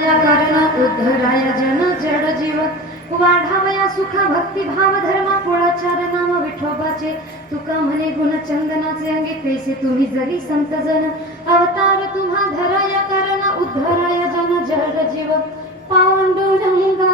कारण उद्धराय जन जड जीव वाढावया सुख भक्ती भाव धर्म कुळाचार नाम विठोबाचे तुका म्हणे गुण चंदनाचे अंगी कैसे तुम्ही जगी संत जन अवतार तुम्हा धराय कारण उद्धराय जन जड जीव पांडुरंगा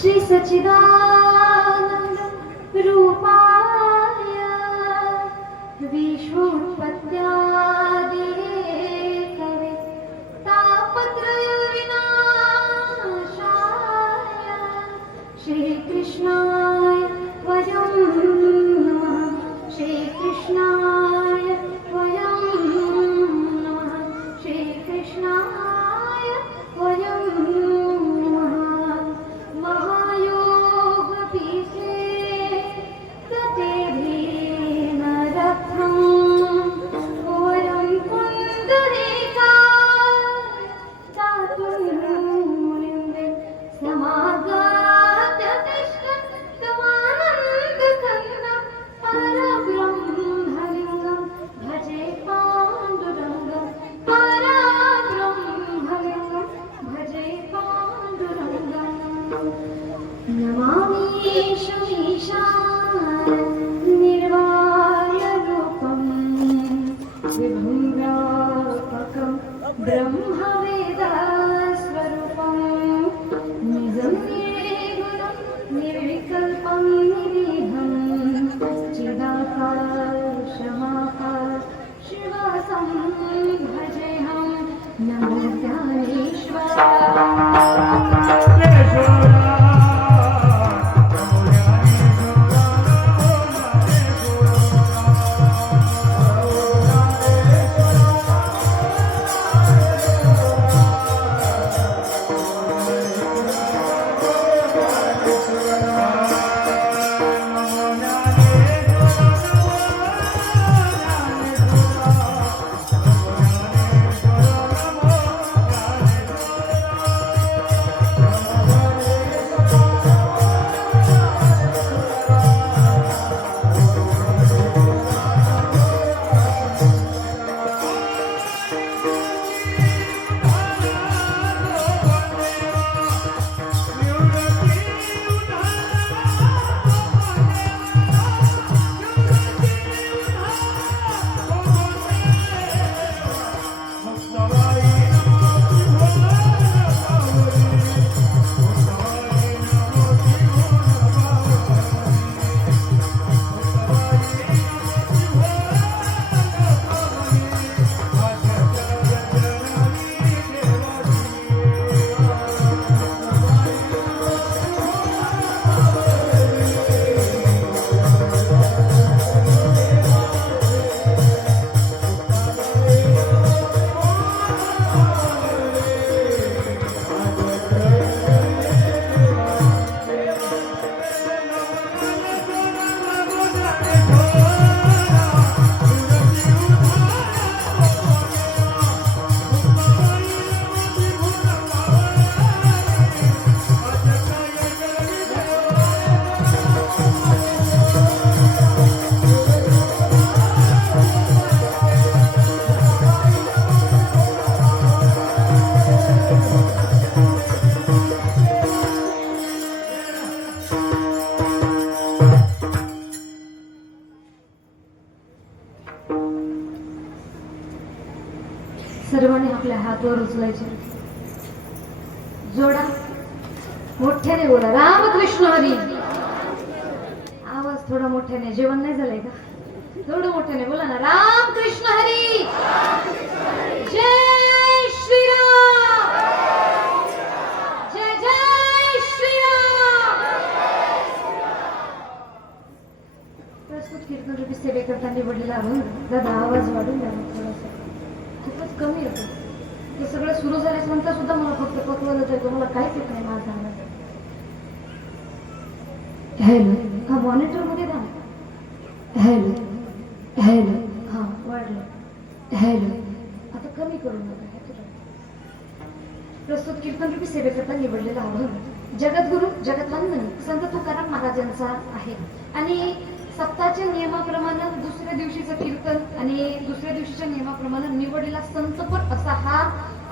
श्री सच्चिदानंद रूपाय विश्वोत्पत्त्यादि हेतवे तापत्रय विनाशाय श्री कृष्णाय वयं नमः श्री कृष्णाय वयं नमः श्री कृष्णाय वयं नमः महायोग ब्रह्मवेदस्वरूपं निजं निर्गुणं निर्विकल्पं निरीहं चिदाकाशमाकार शिवसं भजेऽहं नमो ज्ञानेश्वराय। सर्वांनी आपल्या हातवर उचलायचे, जोडा, मोठ्याने बोला रामकृष्ण हरी. आवाज थोडा मोठ्याने, जेवण नाही झालंय का? थोडं मोठ्याने बोला ना, रामकृष्ण हरी. जय श्रीराम, जय जय श्रीराम. प्रस्तुत कीर्तन रूपी सेवेकरता निवडलेला अभंग दादा आवाज वाढून द्या थोडासा, खूपच कमी येतो. हे सगळं सुरू झाल्यास नंतर सुद्धा मला फक्त पकवलंच आहे, मला काहीच येत नाही माझा आवाज. हॅलो, हा मॉनिटर मध्ये दा. हॅलो हॅलो, हा वाढलं. हॅलो, आता कमी करून बघा. प्रस्तुत कीर्तन रूपी सेवेकरता निवडलेला अभंग जगद्गुरु जगद्वंदन संत तुकाराम महाराजांचा आहे आणि सप्ताहाच्या नियमाप्रमाणे दुसऱ्या दिवशीचं कीर्तन आणि दुसऱ्या दिवशीच्या नियमाप्रमाणे निवडलेला संतपर असा हा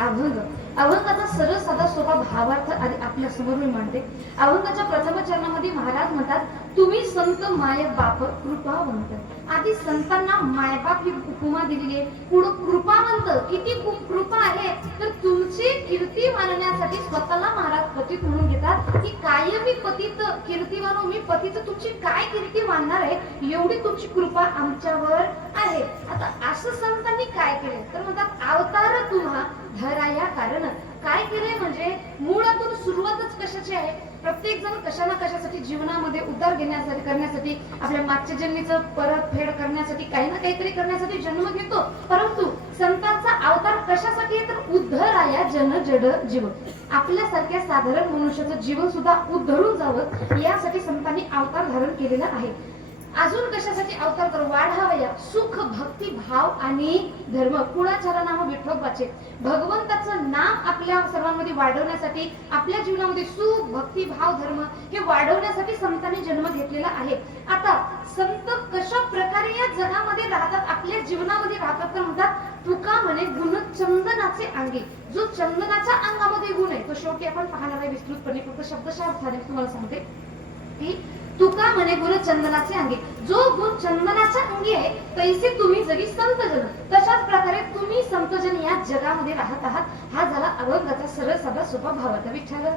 अभंग. अभंगाचा सरळ साधा सोपा भावार्थ आधी आपल्या समोर मी मांडते. अभंगाच्या प्रथम चरणामध्ये महाराज म्हणतात, तुम्ही संत माय बाप कृपावंत. आधी संतांना मायबाप ही उपमा दिलेली आहे. पुढे कृपावंत, किती कृपा आहे तर तुमची कीर्ती मानण्यासाठी स्वतःला महाराज पतित म्हणून घेतात की काय मी पतित कीर्तिवान, मी पतित तुमची काय कीर्ती मानणार आहे, एवढी तुमची कृपा आमच्यावर आहे. आता असं संतांनी काय केले तर म्हणतात, अवतार तुम्हा धराया कारण. काय केले म्हणजे मुळातून सुरुवातच कशाची आहे, प्रत्येक जण कशा ना कशासाठी जीवनामध्ये उद्धार घेण्यासाठी करण्यासाठी आपल्या मागच्या जन्मीचं परतफेड करण्यासाठी काही ना काहीतरी करण्यासाठी जन्म घेतो. परंतु संतांचा अवतार कशासाठी आहे तर उद्धराया जन जड जीव, आपल्यासारख्या साधारण मनुष्याचं जीवन सुद्धा उद्धरून जावं यासाठी संतांनी अवतार धारण केलेला आहे. अजून कशासाठी अवतार तर वाढावया सुख भक्ती भाव आणि धर्म. कुळाचार नाम विठोबाचे, भगवंताचं नाम आपल्या सर्वांमध्ये वाढवण्यासाठी, आपल्या जीवनामध्ये सुख भक्ती भाव धर्म हे वाढवण्यासाठी संतांनी जन्म घेतलेला आहे. आता संत कशा प्रकारे या जगामध्ये राहतात, आपल्या जीवनामध्ये राहतात तर म्हणतात, तुका म्हणे गुण चंदनाचे अंगी. जो चंदनाच्या अंगामध्ये गुण आहे तो शेवटी आपण पाहणार आहे विस्तृतपणे. फक्त शब्दशः अर्थाने तुम्हाला सांगते की तुका म्हणे गुण चंदनाचे अंगे. जो गुण चंदनाच्या अंगी आहे तैसे तुम्ही जगी संतजन. तशाच प्रकारे तुम्ही संतजन या जगामध्ये राहत आहात. हा झाला अभंगाचा सरळ साधा सोपा भावार्थ. विठ्ठल आहे.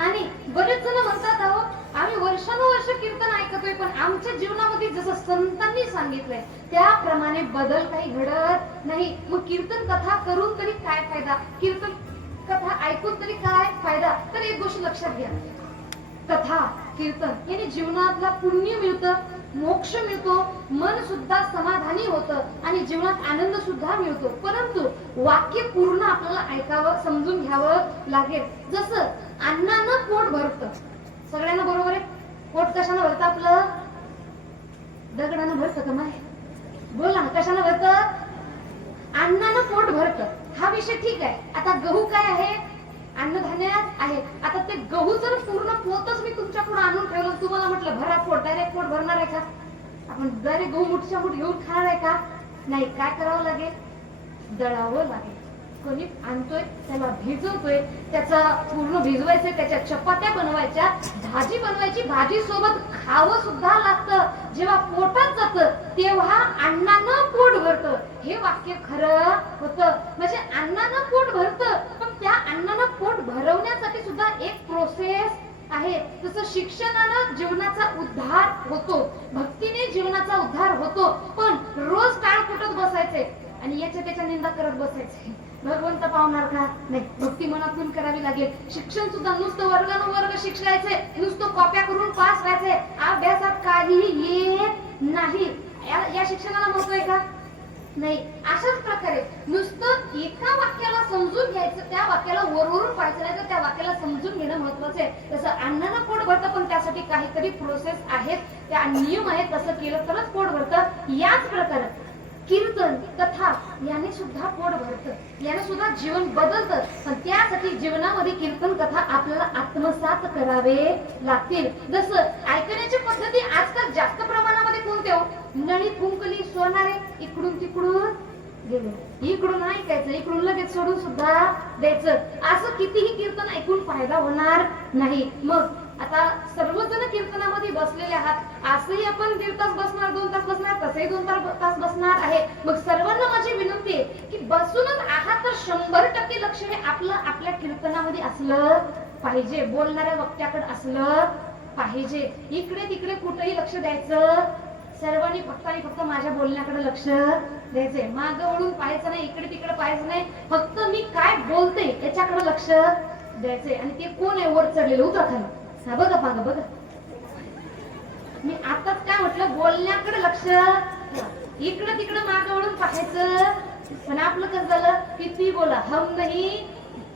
आणि बरेच जण म्हणतात अहो आम्ही वर्षानुवर्ष कीर्तन ऐकतोय पण आमच्या जीवनामध्ये जसं संतांनी सांगितलंय त्याप्रमाणे बदल काही घडत नाही. मग कीर्तन कथा करून तरी काय फायदा, कीर्तन कथा ऐकून तरी काय फायदा. तर एक गोष्ट लक्षात घ्या, कथा कीर्तन याने जीवनातला पुण्य मिळतं, मोक्ष मिळतो, मन सुद्धा समाधानी होतं आणि जीवनात आनंद सुद्धा मिळतो. परंतु वाक्य पूर्ण आपल्याला ऐकावं, समजून घ्यावं लागेल. जसं अन्नानं पोट भरतं, सगळ्यांना बरोबर आहे. पोट कशानं भरतं आपलं? दगडानं भरतं का माय? बोला ना, कशानं भरतं? अन्नानं पोट भरतं. हा विषय ठीक आहे. आता गहू काय आहे? अन्नधान्यात आहे. आता ते गहू जर पूर्ण पोतच मी तुमच्या पुढे आणून ठेवलं, तुम्हाला म्हटलं भरा पोट, डायरेक्ट पोट भरणार आहे का? आपण डायरेक्ट गहू मुठच्या मुठ घेऊन खाणार आहे का? नाही. काय करावं लागेल? दळावं लागेल. कोणी आणतोय त्याला भिजवतोय, त्याचा पूर्ण भिजवायचं, त्याच्या चपात्या बनवायच्या, भाजी बनवायची, भाजी सोबत खावं सुद्धा लागतं. जेव्हा पोटात जातं तेव्हा अन्नानं पोट भरतं. हे वाक्य खरं होतं. म्हणजे अन्नानं पोट भरतं, पण त्या अन्नानं पोट भरवण्यासाठी सुद्धा एक प्रोसेस आहे. तसं शिक्षणानं जीवनाचा उद्धार होतो, भक्तीने जीवनाचा उद्धार होतो. पण रोज टाळ फुटत बसायचे आणि याच्या त्याच्या निंदा करत बसायचे, भगवंत पावणार का? नाही. भक्ती मनातून करावी लागेल. शिक्षण सुद्धा नुसतं वर्गानुवर्ग शिकायचे, नुसतं कॉप्या करून पास व्हायचे, अभ्यासात काहीही येत नाही. या शिक्षणाला महत्व आहे का? नाही. अशाच प्रकारे नुसतं एका वाक्याला समजून घ्यायचं, त्या वाक्याला वरवरून पाहायचं नाही, तर त्या वाक्याला समजून घेणं महत्वाचं आहे. तसं अन्नानं पोट भरतं, पण त्यासाठी काहीतरी प्रोसेस आहेत, त्या नियम आहेत. तसं केलं तरच पोट भरतं. याच प्रकारे कीर्तन कथा याने सुद्धा पोट भरतं, याने सुद्धा जीवन बदलतं. पण त्यासाठी जीवनामध्ये कीर्तन कथा आपल्याला आत्मसात करावे लागतील. जसं ऐकण्याची पद्धती आजकाल जास्त प्रमाणामध्ये कोणते हो? नळी कुंकली सोनारे, इकडून तिकडून गेले, इकडून ऐकायचं, इकडून लगेच सोडून सुद्धा द्यायचं. असं कितीही कीर्तन ऐकून फायदा होणार नाही. मग आता सर्वजण कीर्तनामध्ये बसलेले आहात, असंही आपण 1.5 तास बसणार, 2 तास बसणार, तसंही 2 तास बसणार आहे. मग सर्वांना माझी विनंती आहे की बसूनच आहात तर 100% लक्ष हे आपलं आपल्या कीर्तनामध्ये असलं पाहिजे, बोलणाऱ्या वक्त्याकडे असलं पाहिजे. इकडे तिकडे कुठेही लक्ष द्यायचं, सर्वांनी फक्त आणि फक्त माझ्या बोलण्याकडे लक्ष द्यायचंय. मागं वळून पाहायचं नाही, इकडे तिकडे पाहायचं नाही, फक्त मी काय बोलते याच्याकडे लक्ष द्यायचंय. आणि ते कोण आहे वर चढलेलं? उतरा खाली. हा बघा, बघा बघा, मी आताच काय म्हटलं, बोलण्याकडे लक्ष, इकडं तिकडं मागं वळून पाहायचं. पण आपलं कसं झालं, किती बोला हम नाही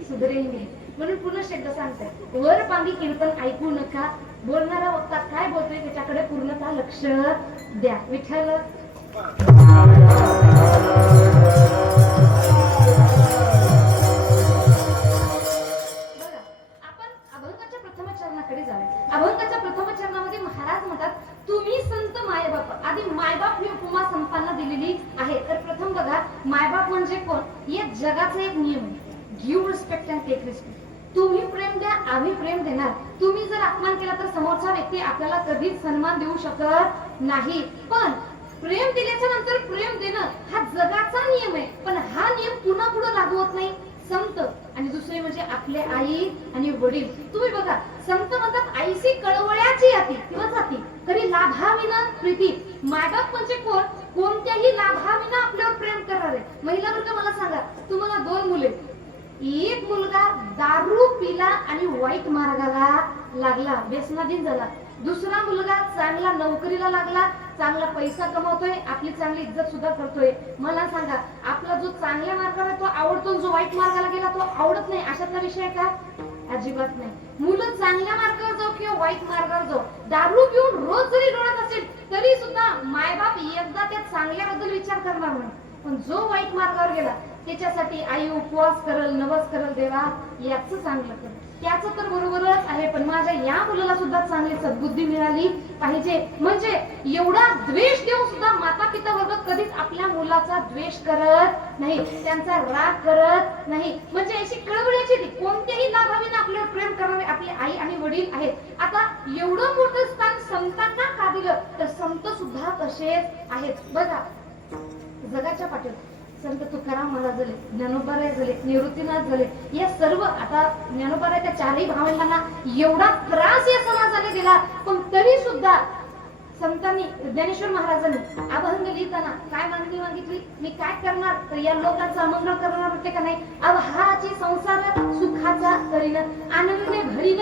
सुधरेंगे. म्हणून पुन्हा शब्द सांगताय, वर पांगी कीर्तन ऐकू नका, बोलणारा वक्ता काय बोलतोय त्याच्याकडे पूर्णतः लक्ष द्या. विठ्ठल अभंगाच्या प्रथम चरणामध्ये महाराज म्हणतात, तुम्ही संत मायबाप. आधी मायबाप ही उपमा संतांना दिलेली आहे. तर प्रथम बघा, मायबाप म्हणजे कोण, या जगाचा एक नियम आहे, give respect and take respect. तुम्ही प्रेम द्या, आम्ही प्रेम देणार. तुम्ही जर अपमान केला तर समोरचा व्यक्ती आपल्याला कधीच सन्मान देऊ शकत नाही. पण प्रेम दिल्याच्या नंतर प्रेम देणं हा जगाचा नियम आहे. पण हा नियम पुन्हा पुढे लागू होत नाही. संत आणि दुसरे म्हणजे आपले आई आणि वडील. तुम्ही बघा, संत म्हणतात आईशी कळवळ्याची याती किंवा जाती तरी लाभाविना प्रीती. मायबाप म्हणजे कोण, कोणत्याही लाभाविना आपल्यावर प्रेम करणारे. महिला वर्ग मला सांगा, तुम्हाला 2 मुले, एक मुलगा दारू पिला आणि वाईट मार्गाला लागला, व्यसनाधीन झाला. दुसरा मुलगा चांगला नोकरीला लागला, चांगला पैसा कमवतोय, आपली चांगली इज्जत सुद्धा करतोय. मला सांगा, आपला जो चांगल्या मार्गाला तो आवडतो, जो वाईट मार्गाला गेला तो आवडत नाही, अशातला विषय का? अजिबात नाही. मुलं चांगल्या मार्गावर जाऊ किंवा वाईट मार्गावर जाऊ, दारू पिऊन रोज जरी डोळ्यात असेल तरी सुद्धा मायबाप एकदा त्या चांगल्याबद्दल विचार करणार नाही. पण जो वाईट मार्गावर गेला त्याच्यासाठी आई उपवास करल, नवस करल, देवा याच चांगलं कर. त्याचं तर बरोबरच आहे, पण माझ्या या मुलाला सुद्धा चांगली सद्बुद्धी मिळाली पाहिजे. म्हणजे एवढा द्वेष देऊन सुद्धा माता पिता वर्ग कधीच आपल्या मुलाचा द्वेष करत नाही, त्यांचा राग करत नाही. म्हणजे अशी कळवळ्याची कोणत्याही लाभाविना आपल्यावर प्रेम करणारे आपले आई आणि वडील आहेत. आता एवढं मोठं स्थान संतांना का दिलं, तर संत सुद्धा तसेच आहेत. बघा, जगाच्या पाठीवर संत तुकाराम महाराज झाले, ज्ञानोबाराय झाले, निवृत्तीनाथ झाले, या सर्व. आता ज्ञानोबाराय त्या 4ही भावंडांना एवढा त्रास या समाजाने दिला, पण तरी सुद्धा संतांनी, ज्ञानेश्वर महाराजांनी अभंग लिहिताना काय मागणी मागितली, मी काय करणार, तर या लोकांचं अमंगळ करणार होते का नाही. अवहाची संसार सुखाचा करीन, आनंदने भरीन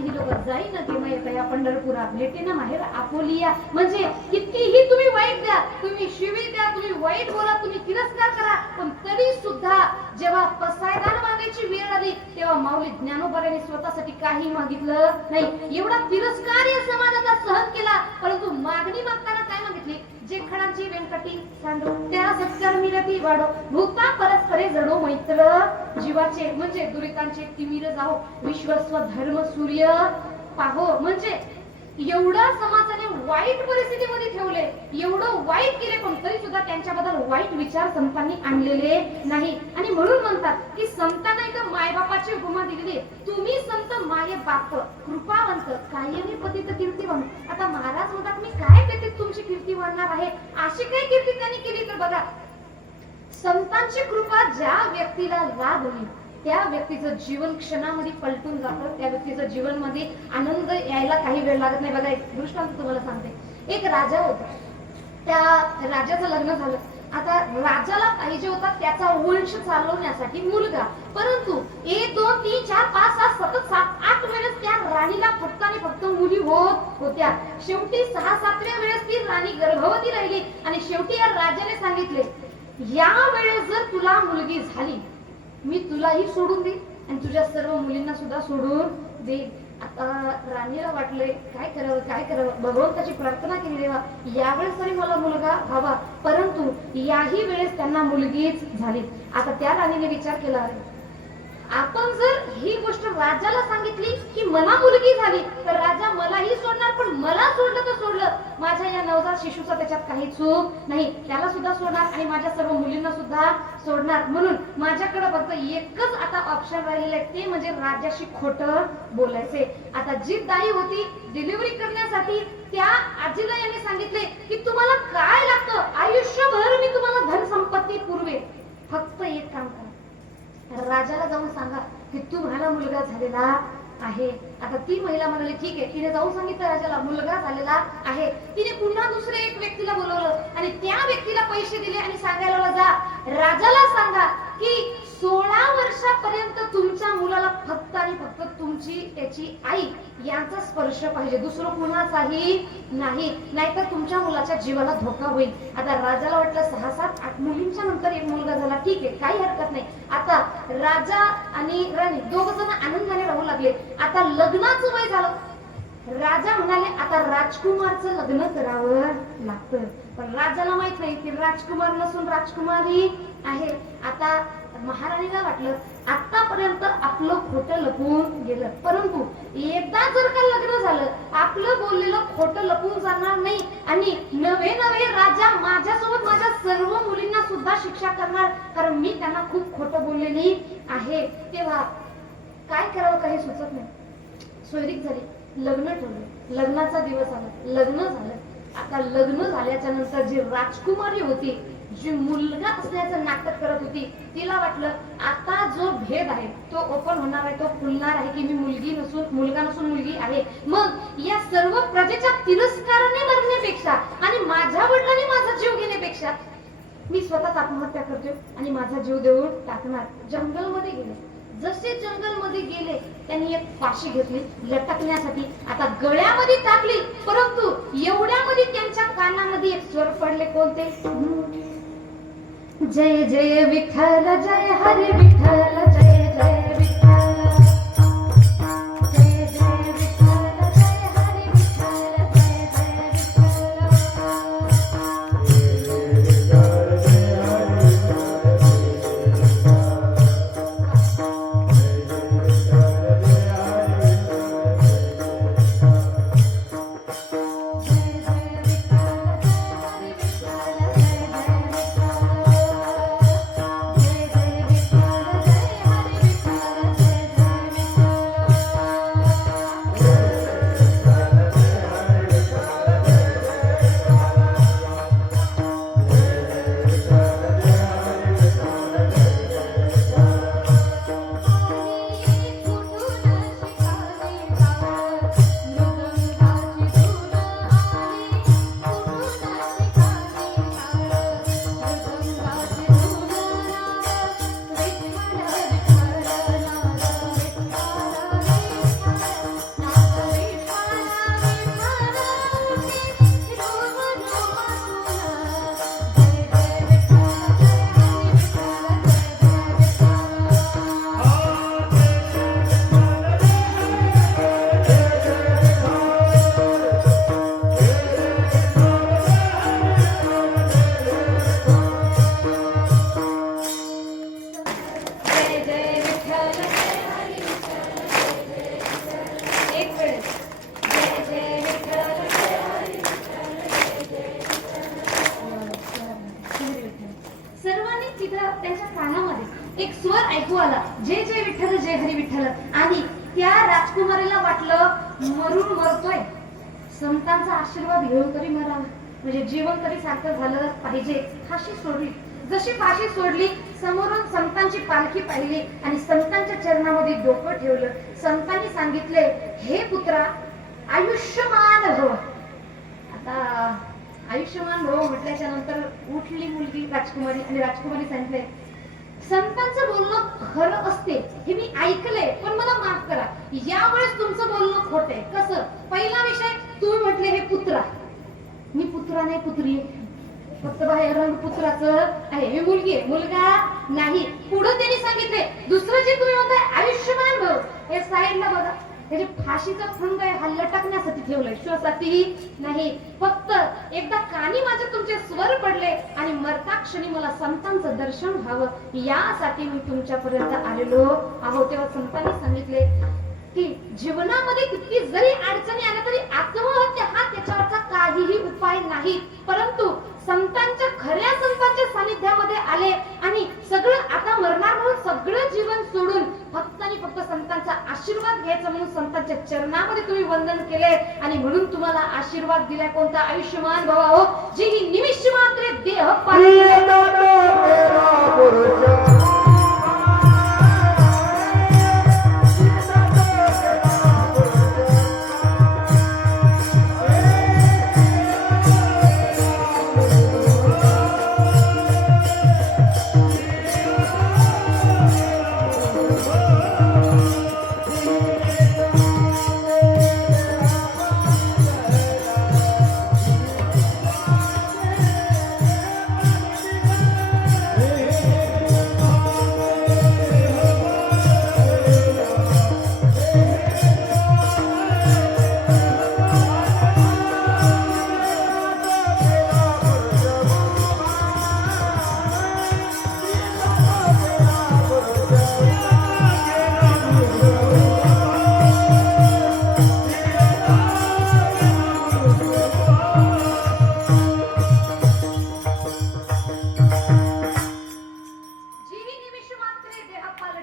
ही लोक जाईन की या पंढरपुरा भेटेन माहेर आपोलिया. म्हणजे कितीही तुम्ही वाईट द्या, तुम्ही शिवी द्या, तुम्ही वाईट बोला, तुम्ही तिरस्कार करा, पण तरी सुद्धा जेव्हा पसायदान मागायची वेळ आली तेव्हा माऊली ज्ञानोबारांनी स्वतःसाठी काही मागितलं नाही. एवढा तिरस्कार या समाजाचा सहन केला, परंतु मागणी मागताना काय मागितली, जे खडांची व्यंकटी सांडो त्या सत्कार मिरती वाढो, भूता परस्परे जडो मैत्र जीवाचे. म्हणजे दुरितांचे तिमिर जाओ, विश्वस्व धर्म सूर्य पाहो. म्हणजे एवढा समाजाने वाईट परिस्थितीमध्ये ठेवले, एवढं वाईट केले, पण तरी सुद्धा त्यांच्याबद्दल वाईट विचार संतांनी आणलेले नाही. आणि म्हणून म्हणतात की संतांना एका मायबापाची उपमा दिलेली, तुम्ही संत माये बाप कृपावंत कायमी पतित कीर्तिवंत. आता महाराज म्हणतात, मी काय करते तुमची कीर्ती वाढणार आहे, अशी काय कीर्ती त्यांनी केली. तर बघा, संतांची कृपा ज्या व्यक्तीला लाभली त्या व्यक्तीचं जीवन क्षणामध्ये पलटून जातं, त्या व्यक्तीचं जीवन मध्ये आनंद यायला काही वेळ लागत नाही. बघा, एक दृष्टांत तुम्हाला सांगते. एक राजा होता, त्या राजाचं लग्न झालं. आता राजाला पाहिजे होता त्याचा वंश चालवण्यासाठी मुलगा, परंतु 1 2 3 4 5 6 7 7 8 वेळेस त्या राणीला फक्त आणि फक्त मुली होत होत्या. शेवटी 6 7व्या वेळेस ती राणी गर्भवती राहिली आणि शेवटी या राजाने सांगितले, या वेळेस जर तुला मुलगी झाली मी तुलाही सोडून दे आणि तुझ्या सर्व मुलींना सुद्धा सोडून दे. आता राणीला वाटले काय करावं, भगवंताची प्रार्थना केली, देवा यावेळेस तरी मला मुलगा हवा, परंतु याही वेळेस त्यांना मुलगीच झाली. आता त्या राणीने विचार केला, आपण जर ही गोष्ट राजाला सांगितली की मला मुलगी झाली तर राजा मलाही सोडणार, पण मला सोडलं तर सोडलं, माझ्या या नवजात शिशूचा त्याच्यात काही चूक नाही, त्याला सुद्धा सोडणार आणि माझ्या सर्व मुलींना सुद्धा सोडणार. म्हणून माझ्याकडे फक्त एकच आता ऑप्शन राहिलेलं आहे, ते म्हणजे राजाशी खोटं बोलायचे. आता जी ताई होती डिलिव्हरी करण्यासाठी, त्या आजीला यांनी सांगितले की तुम्हाला काय लागतं, आयुष्यभर मी तुम्हाला धन संपत्ती पुरवेन, फक्त एक काम करा, राजाला जाऊन सांगा की तुम्हाला मुलगा झालेला आहे. आता ती महिला म्हणाली ठीक आहे, तिने जाऊन सांगितलं राजाला मुलगा झालेला आहे. तिने पुन्हा दुसऱ्या एक व्यक्तीला बोलवलं आणि त्या व्यक्तीला पैसे दिले आणि सांगायला जा, राजाला सांगा की 16 वर्षापर्यंत तुमच्या मुलाला फक्त आणि फक्त तुमची त्याची आई यांचा स्पर्श पाहिजे, दुसरं कुणाचाही नाही, नाहीतर तुमच्या मुलाच्या जीवाला धोका होईल. आता राजाला वाटलं 6, 7, 8 मुलींच्या नंतर एक मुलगा झाला, ठीक आहे, काही हरकत नाही. आता राजा आणि राणी दोघ जण आनंदाने राहू लागले. आता लग्नाचं वय झालं. राजा म्हणाले आता राजकुमारचं लग्न करावं लागतं, पण राजाला माहित नाही की राजकुमार नसून राजकुमारी आहे. आता महाराणीला वाटलं आतापर्यंत आपलं खोटं लपवून गेलं, परंतु एकदा जर का लग्न झालं आपलं बोललेलं खोटं लपवून जाणार नाही आणि नवे नवे राजा माझ्यासोबत माझ्या सर्व मुलींना सुद्धा शिक्षा करणार, कारण मी त्यांना खूप खोटं बोललेली आहे. तेव्हा काय करावं काही सुचत नाही. सोयरीक झाली, लग्न ठरलं, लग्नाचा दिवस आला, लग्न झालं. आता लग्न झाल्याच्या नंतर जी राजकुमारी होती, जी मुलगा असल्याचं नाटक करत होती, तिला वाटलं आता जो भेद आहे तो ओपन होणार आहे, तो खुलणार आहे की मी मुलगा नसून मुलगी आहे. मग या सर्व प्रजेच्या तिरस्काराने मरण्यापेक्षा आणि माझ्या वडिलांनी माझा जीव घेण्यापेक्षा मी स्वतःच आत्महत्या करतो आणि माझा जीव देऊन टाकणार. जंगलमध्ये गेले. जसे जंगलमध्ये गेले त्यांनी एक फाशी घेतली लटकण्यासाठी. आता गळ्यामध्ये टाकली, परंतु एवढ्यामध्ये त्यांच्या कानामध्ये एक स्वर पडले. कोणते? जय जय विठ्ठल, जय हरी विठ्ठल, जय जय विठ्ठल, जय जय विठ्ठल, जय हरी विठ्ठल, जय जय त्यांच्या कानामध्ये एक स्वर ऐकू आला, जय जय विठ्ठल, जय हरी विठ्ठल. आणि त्या राजकुमारीला वाटलं मरून मरतोय, संतांचा आशीर्वाद घेऊन तरी मरावं, म्हणजे जीवन तरी सार्थक झालं पाहिजे. फाशी सोडली. जशी फाशी सोडली, समोरून संतांची पालखी पाहिली आणि संतांच्या चरणामध्ये डोकं ठेवलं. संतांनी सांगितले, हे पुत्रा आयुष्यमान भव. आता आयुष्यमान भव म्हटल्याच्या नंतर उठली मुलगी राजकुमारी आणि राजकुमारी सांगितले, संतांचं बोलणं खरं असते हे मी ऐकलंय, पण मला माफ करा, यावेळेस तुमचं बोलणं खोटंय. कसं? पहिला विषय, तुम्ही म्हटले हे पुत्रा, मी पुत्रा नाही पुत्री, फक्त बाहेर रंग पुत्राचं आहे, मी मुलगी आहे, मुलगा नाही. पुढे त्यांनी सांगितले, दुसरं जे तुम्ही म्हणताय आयुष्यमान भव, हे साईडला बघा, त्याची फाशीचा फंग आहे, हा लटकण्यासाठी ठेवलाय, श्वासाठी नाही. फक्त एकदा कानी माझे तुमचे स्वर पडले आणि मरता क्षणी मला संतांचं दर्शन व्हावं, यासाठी मी तुमच्यापर्यंत आलेलो आहो. तेव्हा संतांनी सांगितले की जीवनामध्ये किती जरी अडचणी आल्या तरी आत्महत्या हा त्याच्यावरचा काहीही उपाय नाही. परंतु संतांच्या खऱ्या संतांच्या सानिध्यामध्ये आले आणि सगळं आता मरणार म्हणून सगळं जीवन सोडून फक्त आणि फक्त संतांचा आशीर्वाद घ्यायचा म्हणून संतांच्या चरणामध्ये तुम्ही वंदन केले आणि म्हणून तुम्हाला आशीर्वाद दिलाय. कोणता? आयुष्यमान भव हो, जी ही निमिष मात्र देह पाहिजे.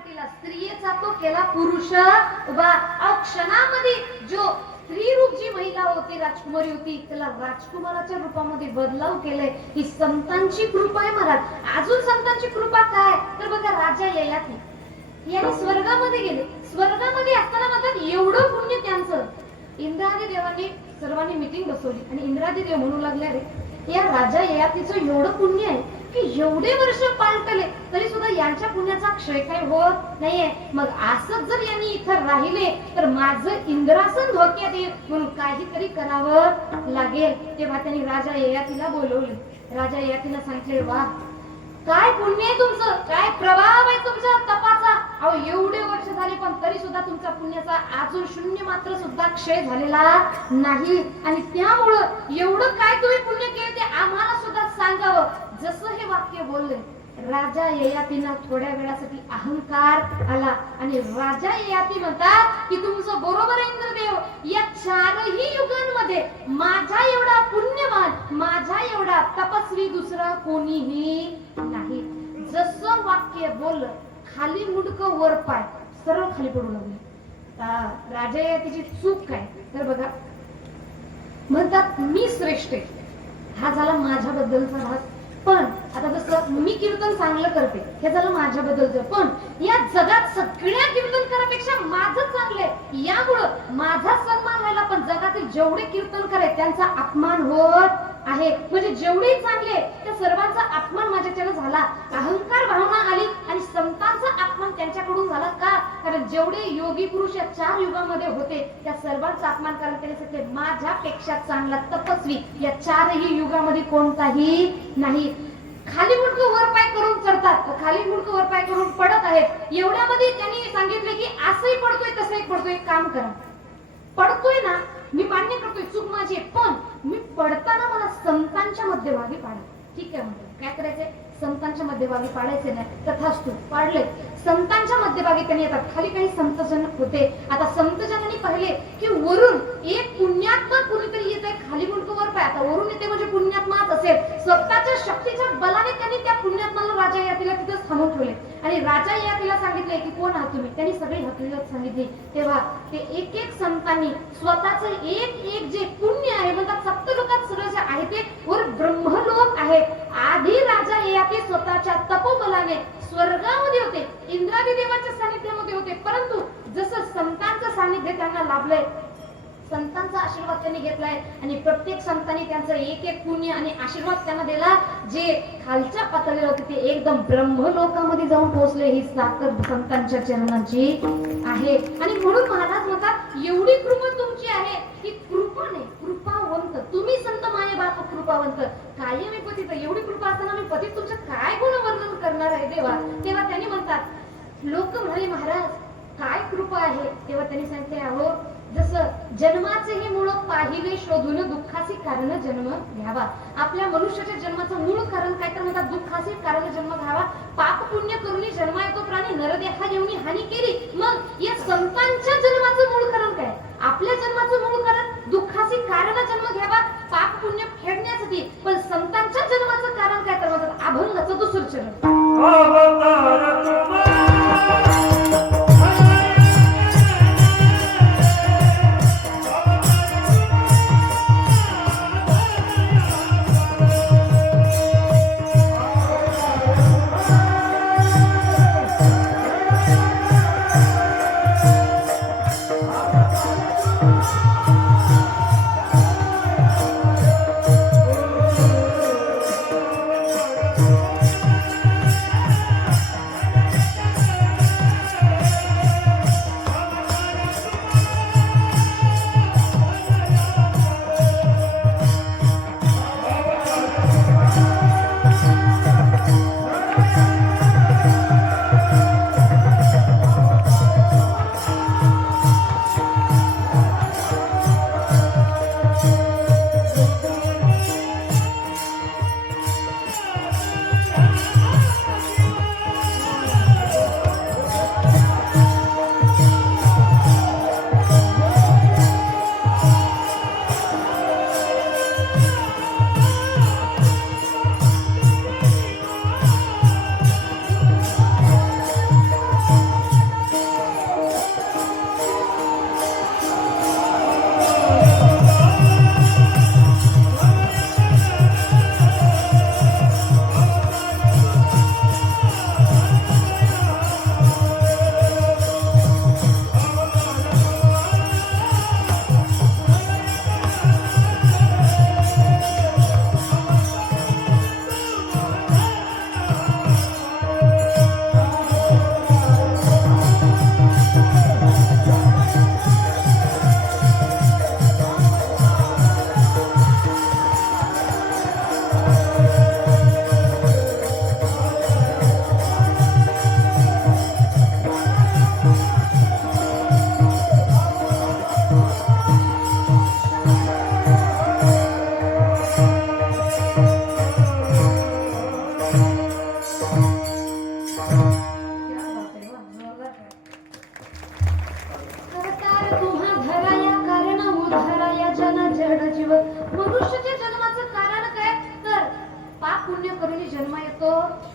केला, स्त्रियेचा तो केला पुरुष उभा. क्षणामध्ये जो स्त्री रूप जी महिला होती, राजकुमारी होती, त्याला राजकुमाराच्या रूपामध्ये बदलाव केले. ही संतांची कृपा आहे महाराज. अजून संतांची कृपा काय तर बघा, राजा ययाती याने स्वर्गामध्ये गेले. स्वर्गामध्ये असताना म्हणतात एवढं पुण्य त्यांचं. इंद्रादी देवांनी सर्वांनी मीटिंग बसवली आणि इंद्रादी देव म्हणू लागले, अरे या राजा ययातीचं एवढं पुण्य आहे की एवढे वर्ष पालटले तरी सुद्धा यांच्या पुण्याचा क्षय काही होत नाहीये. मग असंच जर यांनी इथं राहिले तर माझं इंद्रासन धोक्यात येईल, म्हणून काहीतरी करावं लागेल. तेव्हा त्यांनी राजा ययातीला बोलवले. राजा ययातीला सांगितले, वा काय पुण्य आहे तुमचं, काय प्रभाव आहे तुमच्या तपाचा. अहो एवढे वर्ष झाले पण तरी सुद्धा तुमच्या पुण्याचा अजून शून्य मात्र सुद्धा क्षय झालेला नाही. आणि त्यामुळं एवढं काय तुम्ही पुण्य केले ते आम्हाला सुद्धा सांगावं. जसं हे वाक्य बोलले, राजा ययातींना थोड्या वेळासाठी अहंकार आला आणि राजा ययाती म्हणतात की तुमचं बरोबर आहे इंद्रदेव, या चारही युगांमध्ये माझा एवढा पुण्यवान, माझा एवढा तपस्वी दुसरा कोणीही नाही. जसं वाक्य बोललं, खाली मुंडकं वर पाय, सरळ खाली पडू लागले. राजा ययातीची चूक काय तर बघा, म्हणतात मी श्रेष्ठ आहे, हा झाला माझ्याबद्दलचा भाग. पण आता जसं मी कीर्तन चांगलं करते हे झालं माझ्याबद्दलचं, पण या जगात सगळ्या कीर्तनकारापेक्षा माझं चांगलंय, यामुळं माझा सन्मान व्हायला पण जगातील जेवढे कीर्तनकार आहेत त्यांचा अपमान होत आहे. म्हणजे जेवढे चांगले त्या सर्वांचा अपमान माझ्याच्यानं झाला. अहंकार भावना आली आणि संतांचा अपमान त्यांच्याकडून झाला. का? कारण जेवढे योगी पुरुष या चार युगामध्ये होते त्या सर्वांचा अपमान करायला त्याने सांगितले, माझ्यापेक्षा चांगला तपस्वी या चारही युगामध्ये कोणताही नाही. खाली मुंडकं वर पाय करून चढतात, खाली मुंडकं वर पाय करून पडत आहेत. एवढ्यामध्ये त्यांनी सांगितले की असंही पडतोय तसंही पडतोय, एक काम करा, पडतोय ना मी मान्य करतोय चूक माझी, पण मी पडताना मला संतांच्या मध्यभागी पाडा. ठीक आहे म्हणतो, काय करायचंय, संतांच्या मध्यभागी पाडायचे नाही. तथास्तु पाडले. संतांच्या मध्यभागी त्यांनी येतात. खाली काही संतजन होते. आता संतजनांनी पाहिले की वरून एक पुण्यात्मा कुणीतरी येत आहे, खाली मुंडकं वर पाय. आता वरून येते म्हणजे पुण्यात्माच असेल. स्वतःच्या शक्तीच्या बलाने त्यांनी त्या पुण्यात्माला राजा ययातीला तिथं थांबवून ठेवले आणि राजा ययातीला सांगितले की कोण आहात तुम्ही. त्यांनी सगळी हकीकत सांगितली. तेव्हा ते एक एक संतांनी स्वतःचं एक एक जे पुण्य आहे, म्हणतात सप्तलोकात सगळं जे आहे ते वर ब्रह्मलोक आहे. आधी राजा ययाती स्वतःच्या तपोबलाने स्वर्गामध्ये होते, इंद्रादी देवाच्या सानिध्यामध्ये होते. परंतु जसं संतांचं सानिध्य त्यांना लाभलंय, संतांचा आशीर्वाद त्यांनी घेतलाय आणि प्रत्येक संतांनी त्यांचं एक एक पुण्य आणि आशीर्वाद त्यांना दिला. जे खालच्या पातळीला होते ते एकदम ब्रह्मलोकामध्ये जाऊन पोहोचले. ही ताकद संतांच्या चरणांची आहे. आणि म्हणून महाराज म्हणतात एवढी कृपा तुमची आहे की कृपा नाही, कृपावंत तुम्ही संत माये बाप कृपावंत. काय मी पतित, एवढी कृपा असताना मी पतित तुमचं काय गुणवर्णन करणार आहे देवा. तेव्हा त्यांनी म्हणतात, लोक म्हणाले महाराज काय कृपा आहे. तेव्हा त्यांनी सांगितले, अहो जसं जन्माचे हे मूळ पाहिले शोधून दुःखाचे कारण जन्म घ्यावा. आपल्या मनुष्याच्या जन्माचं मूळ कारण काय तर म्हणतात दुःखाचे कारण जन्म घ्यावा. पाप पुण्य करून जन्मा येतो प्राणी, नरदेहा येऊन हानी केली. मग या संतांच्या जन्माचं मूळ कारण काय? आपल्या जन्माचं मूळ कारण दुःखाचे कारण जन्म घ्यावा, पाप पुण्य फेडण्यासाठी. पण संतांच्या जन्माचं कारण काय तर म्हणतात अभंगाचं दुसरं चरण.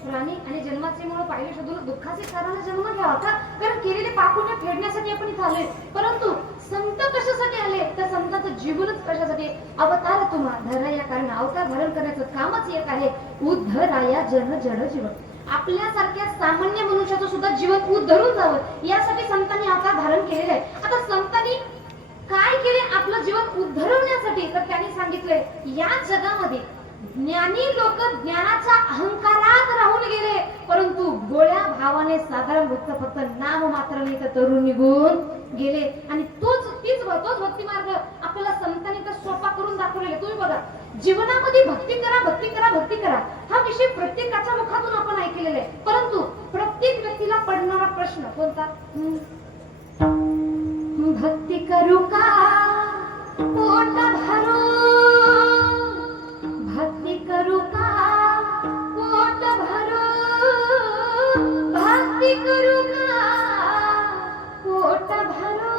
प्राणी आणि जन्माचे मूळ पाहिले शोधून दुःखाचे कारण जन्म घ्यावा का? कारण केलेले पापुण्य फेडण्यासाठी आपण इथे आलोय. परंतु संत कशासाठी आले? तर संतांचं जीवनच कशासाठी? अवतार तुम्हा धरा या कारण अवतार धारण करण्याचं कामच एक आहे, उद्धराया जन जड जीवन. आपल्यासारख्या सामान्य मनुष्याचं सुद्धा जीवन उद्धरून जावं यासाठी संतांनी अवतार धारण केलेलं आहे. आता संतांनी काय केले आपलं जीवन उद्धरवण्यासाठी? तर त्यांनी सांगितले या जगामध्ये ज्ञानी लोक ज्ञानाच्या अहंकारात राहून गेले, परंतु गोळ्या भावाने साधारण भक्त फक्त नाम मात्र नाही तर तरुण निघून गेले. आणि तोच भक्ती मार्ग आपल्याला संतांनी तर सोपा करून दाखवलेला. तुम्ही बघा, जीवनामध्ये भक्ती करा भक्ती करा भक्ती करा हा विषय प्रत्येकाच्या मुखातून आपण ऐकलेला आहे, परंतु प्रत्येक व्यक्तीला पडणारा प्रश्न कोणता? भक्ती करू का पोट भरू, भक्ती करू का पोट भरू, भक्ती करू का पोट भरू,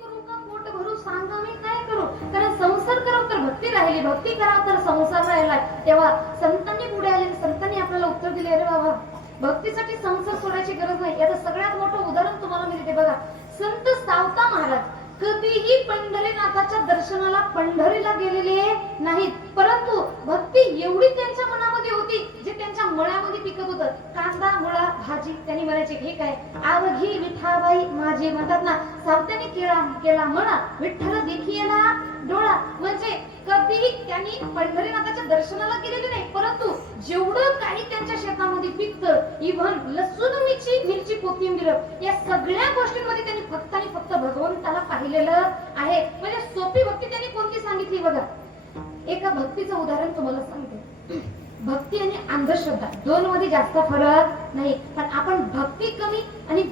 सांगा मी काय करू, सांगा मी काय करू? कारण संसार करावं तर भक्ती राहिली, भक्ती करावं तर संसार राहिला. तेव्हा संतांनी पुढे आले, संतांनी आपल्याला उत्तर दिले, अरे बाबा भक्तीसाठी संसार सोडायची गरज नाही. याचं सगळ्यात मोठं उदाहरण तुम्हाला मी देते बघा. संत सावता महाराज कधीही पंढरीनाथाच्या दर्शनाला पंढरीला गेलेले नाहीत, परंतु भक्ती एवढी त्यांच्या मनामध्ये होती जे त्यांच्या मळ्यामध्ये पिकत होतं. कांदा मुळा भाजी त्यांनी म्हणायचे, हे काय आवघी विठाबाई माझी, म्हणतात ना सावत्याने केला मळा विठ्ठल देखीला डोळा. म्हणजे कधीही त्यांनी पंढरीनाथाच्या दर्शनाला गेलेले नाही, परंतु जेवढं काही त्यांच्या शेतामध्ये पिकतं, इव्हन लसूण मिरची कोथिंबीर या सगळ्या गोष्टींमध्ये त्यांनी फक्त आणि फक्त भगवंताला पाहिलेलं आहे. म्हणजे सोपी भक्ती त्यांनी कोणती सांगितली बघा. एका भक्तीचं उदाहरण तुम्हाला सांगते. भक्ती आणि अंधश्रद्धा दोन मध्ये जास्त फरक नाही, पण आपण भक्ती कमी आणि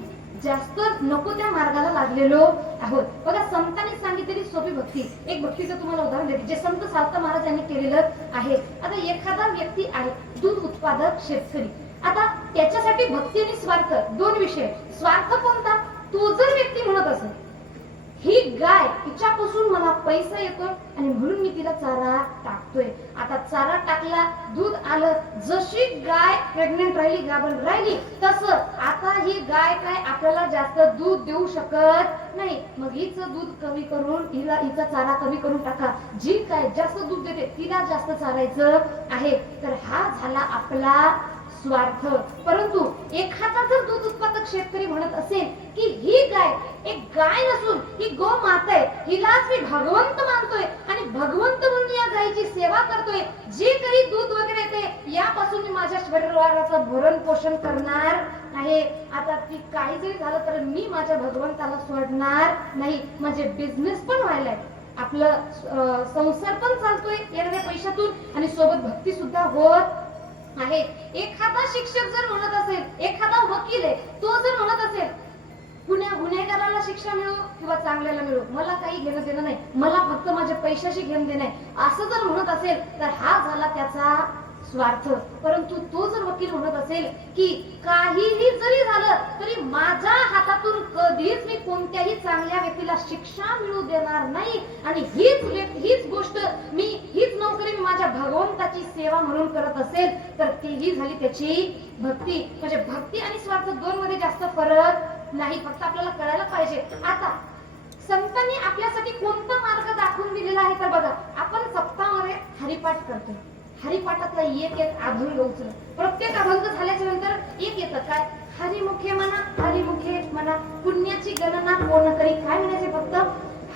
जास्त नको त्या मार्गाला लागलेलो आहोत. बघा संतांनी सांगितलेली सोपी भक्ती, एक भक्तीचं तुम्हाला उदाहरण देते जे संत सावता महाराज यांनी केलेलं आहे. आता एखादा व्यक्ती आहे दूध उत्पादक शेतकरी, आता त्याच्यासाठी भक्ती आणि स्वार्थ दोन विषय. स्वार्थ कोणता? तो जर व्यक्ती म्हणत असेल ही गाय तिच्यापासून मला पैसा येतोय आणि म्हणून मी तिला चारा टाकतोय, आता चारा टाकला दूध आलं, जशी गाय प्रेग्नेंट राहिली गाभण राहिली तसं आता ही गाय काय आपल्याला जास्त दूध देऊ शकत नाही, मग हिचं दूध कमी करून हिचा चारा कमी करून टाका, जी काय जास्त दूध देते तिला जास्त चारायचं आहे. तर हा झाला आपला स्वार्थ. परंतु एखादा जर दूध उत्पादक शेतकरी म्हणत असेल की ही गाय एक गाय नसून ही गो माता आहे, हिलाच मी भगवंत मानतोय आणि भगवंत म्हणून या गायीची सेवा करतोय, जे काही दूध वगैरे येते यापासून मी माझ्या शरीराचं भरण पोषण करणार आहे. आता ती काही जरी झालं तर मी माझ्या भगवंताला सोडणार नाही. म्हणजे बिझनेस पण व्हायलाय, आपलं संसार पण चालतोय येणाऱ्या पैशातून आणि सोबत भक्ती सुद्धा होत आहे. एखादा शिक्षक जर म्हणत असेल, एखादा वकील आहे, तो जर म्हणत असेल गुन्हेगाराला शिक्षा मिळो किंवा चांगल्याला मिळो, मला काही घेणं देणं नाही, मला फक्त माझ्या पैशाशी घेणं देणं आहे, असं जर म्हणत असेल तर हा झाला त्याचा स्वार्थ. परंतु तो जर वकील म्हणत असेल की काहीही जरी झालं तरी माझ्या हातातून कधीच मी कोणत्याही चांगल्या व्यक्तीला शिक्षा मिळू देणार नाही आणि हीच गोष्ट हीच नोकरी मी माझ्या भगवंताची सेवा म्हणून करत असेल तर तीही झाली त्याची भक्ती. म्हणजे भक्ती आणि स्वार्थ दोन मध्ये जास्त फरक नाही, फक्त आपल्याला कळायला पाहिजे. आता संतांनी आपल्यासाठी कोणता मार्ग दाखवून दिलेला आहे तर बघा, आपण सप्ताहामध्ये हरिपाठ करतो. हरिपाठातला एक अभंग उचल, प्रत्येक अभंग झाल्याच्या नंतर एक येतं काय, हरिमुखे म्हणा पुण्याची गणना कोण करी. काय म्हणायचे, फक्त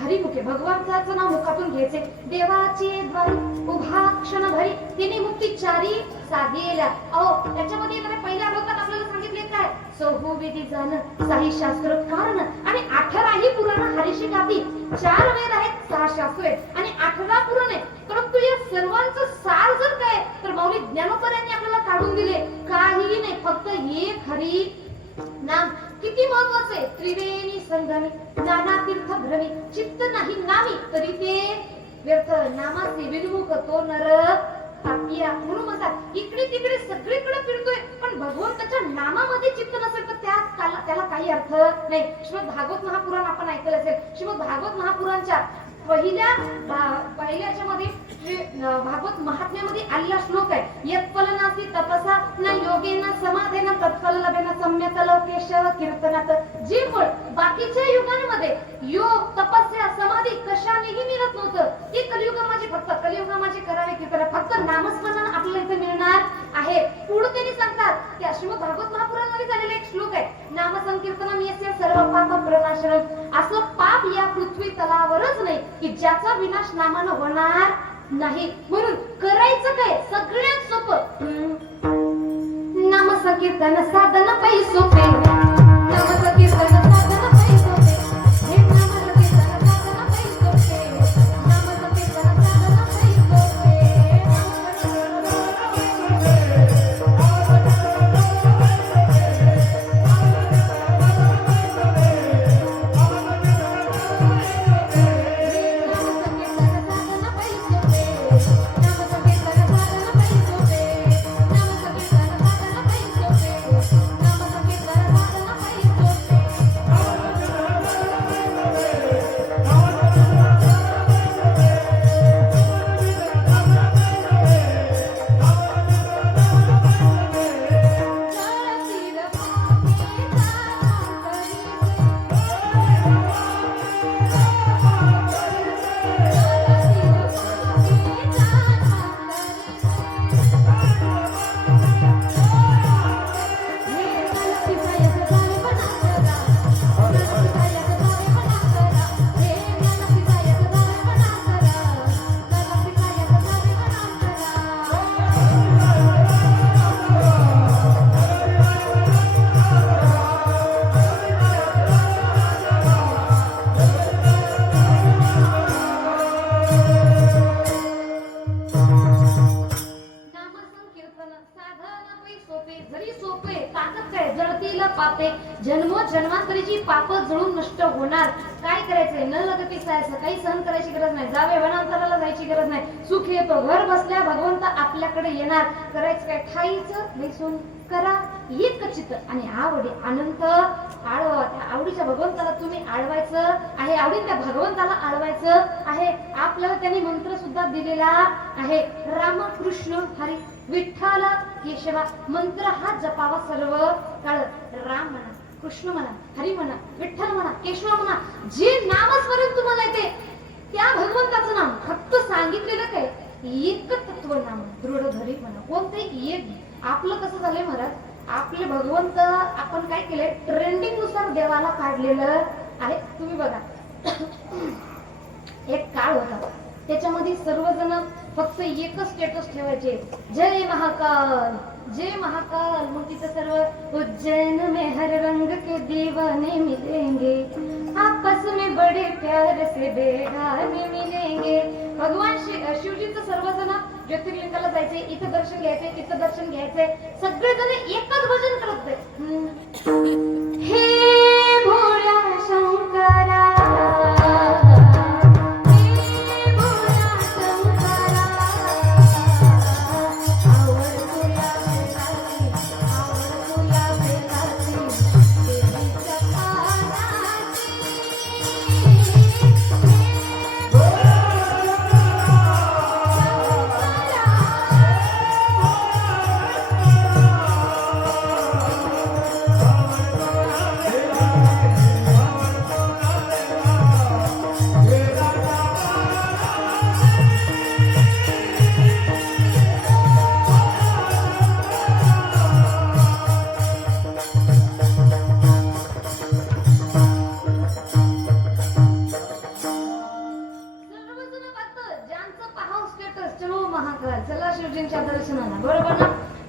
हरिमुखे, भगवंताचं नाव मुखातून घ्यायचे. देवाचे द्वारी उभा क्षण भरी तिने मुक्ती चारी साधेल्या. अहो त्याच्यामध्ये पहिल्या अभंगात आपल्याला सांगितले काय, चौविधी जण साही शास्त्र कारण आणि 18ही पुराण हरिशी गाती. 4 वेद आहेत, 6 शास्त्र आहेत आणि 18 पुराण आहे. परंतु या सर्वांचं सार जर काय तर माऊली ज्ञानोबा यांनी आपल्याला काढून दिले. काहीही नाही, फक्त एक हरी नाम. किती महत्वाचे, त्रिवेणी संगमी नाना तीर्थ भ्रमी चित्त नाही नामी तरी ते व्यर्थ. नामाचे विनमुख तो नर पापिया. म्हणून म्हणतात इकडे तिकडे सगळीकडे फिरतोय पण भगवंताच्या नामामध्ये चित्त नसेल तर त्याला काही अर्थ नाही. श्रीमद भागवत महापुराण आपण ऐकलं असेल. श्रीमद भागवत महापुराणच्या पहिल्याच्या मध्ये भागवत महात्म्यामध्ये आलेला श्लोक आहे, यत्फलनासी तपसा न योगेन समाधेन तत्फल लभेन सम्यक लोकेश कीर्तनात. जे फळ बाकीच्या युगांमध्ये योग तपस्या समाधी कशानेही मिळत नव्हतं ते कलियुगामध्ये फक्त कलियुगामध्ये करावे कीर्तन, फक्त नामस्मरण आपल्याला इथे मिळणार आहे. पुढे त्यांनी सांगतात की श्रीमद भागवत महापुराणामध्ये झालेला एक श्लोक आहे, नाम संकीर्तनम यस्य सर्व पाप प्रनाशनम. असं पाप या पृथ्वी तलावरच नाही की ज्याचा विनाश नामानं होणार नाही. म्हणून करायचं काय, सगळ्यात सोपं नाम संकीर्तन साधन पै सोपे. नाम संकीर्तन साधन पै सोपे. हे नाम संकीर्तन साधन पै सोपे. नाम संकीर्तन साधन पै सोपे. जन्मांतरीची पाप जळून नष्ट होणार. काय करायचंय, न लगती जायचं, काही सहन करायची गरज नाही, जावे वनांतराला जायची गरज नाही. सुख येतो घर बसल्या भगवंत आपल्याकडे येणार. करायचं काय, ठाईचं बैसून करा एक चित्त आणि आवडी अनंत आळवा. त्या आवडीच्या भगवंताला तुम्ही आळवायचं आहे, आवडीने त्या भगवंताला आळवायचं आहे. आपल्याला त्यांनी मंत्र सुद्धा दिलेला आहे, राम कृष्ण हरी विठ्ठल केशवा. मंत्र हा जपावा सर्व काळ. राम म्हणा, कृष्ण म्हणा, हरी म्हणा, विठ्ठल म्हणा, केशव म्हणा, जे नामस्मरण तुम्हाला येते त्या भगवंताचं नाम फक्त सांगितलेलं काय, एक तत्व नाम दृढ धरी म्हणा. कोणतंही एक. आपलं कसं झालंय महाराज, आपले भगवंत आपण काय केलंय, ट्रेंडिंग नुसार देवाला काढलेलं आहे. तुम्ही बघा एक काळ होता त्याच्यामध्ये सर्वजण फक्त एकच स्टेटस ठेवायचे, जय महाकाल जय महाकाल. मग तिथं सर्व उज्जैन में हर रंग के दीवाने मिलेंगे, आपस में बड़े प्यार से बेगाने मिलेंगे. भगवान शिवजींचं सर्वजण ज्योतिर्लिंगाला जायचे, इथं दर्शन घ्यायचे, तिथं दर्शन घ्यायचे, सगळेजण एकच भजन करत होते. हे भोळ्या शंकरा,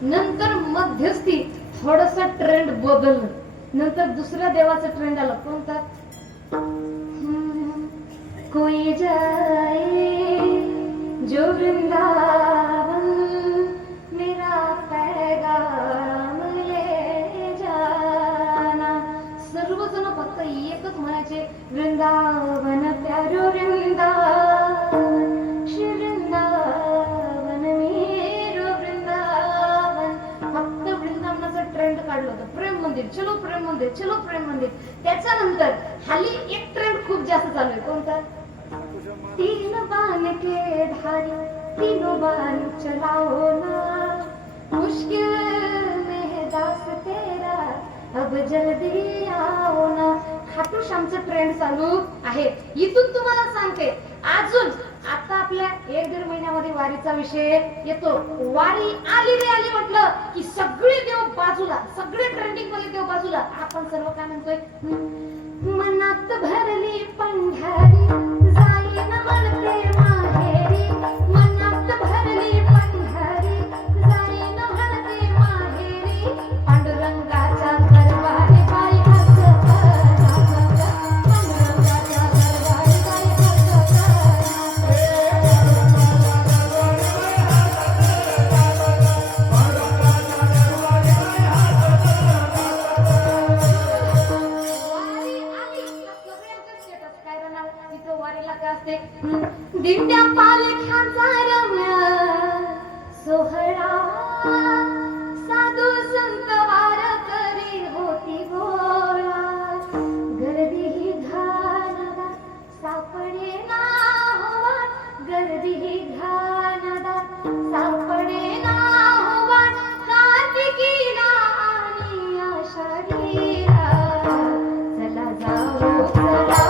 नंतर मध्यस्थी थोडस ट्रेंड बदललं. नंतर दुसऱ्या देवाचा ट्रेंड आला. कोणता? कोई जाए जो वृंदावन मेरा पैगाम ले जाना. सर्वजण फक्त एकच म्हणायचे, वृंदावन प्यारो वृंदावन, श्री वृंदावन मेरो वृंदावन. फक्त वृंदावनाचं ट्रेंड काढलं होतं. प्रेम मंदिर, चलो प्रेम मंदिर, चलो प्रेम मंदिर. त्याच्यानंतर हल्ली एक ट्रेंड खूप जास्त चालू आहे. कोणता? तीन बाण के धारी तीनों बाण चलाओ ना, मुश्किल में है दास तेरा अब जल्दी आओ ना. खाटू श्यामचं ट्रेंड चालू आहे. इथून तुम्हाला सांगते, अजून आता आपल्या 1-1.5 महिन्यामध्ये वारीचा विषय येतो. वारी आली रे आली म्हटलं की सगळे देव बाजूला, सगळे ट्रेंडिंग मध्ये देव बाजूला. आपण सर्व काय म्हणतोय? मनात भरली पंढरी जाई न म्हणते माहेरी, मनात भरली पंढरी जाई न म्हणते माहेरी, पांडुरंगाच्या दरबारी बाई हसत राहत, पांडुरंगाच्या दरबारी बाई हसत दिंड्या पालख्यांचा रम्य सोहळा, साधू संत वारकरी होती गोळा, गर्दी ही घाणदार सापडे ना होवा, गर्दी ही घाणदार सापडे ना होवा, कार्तिकीला आणि आषाढीला चला जाऊ चला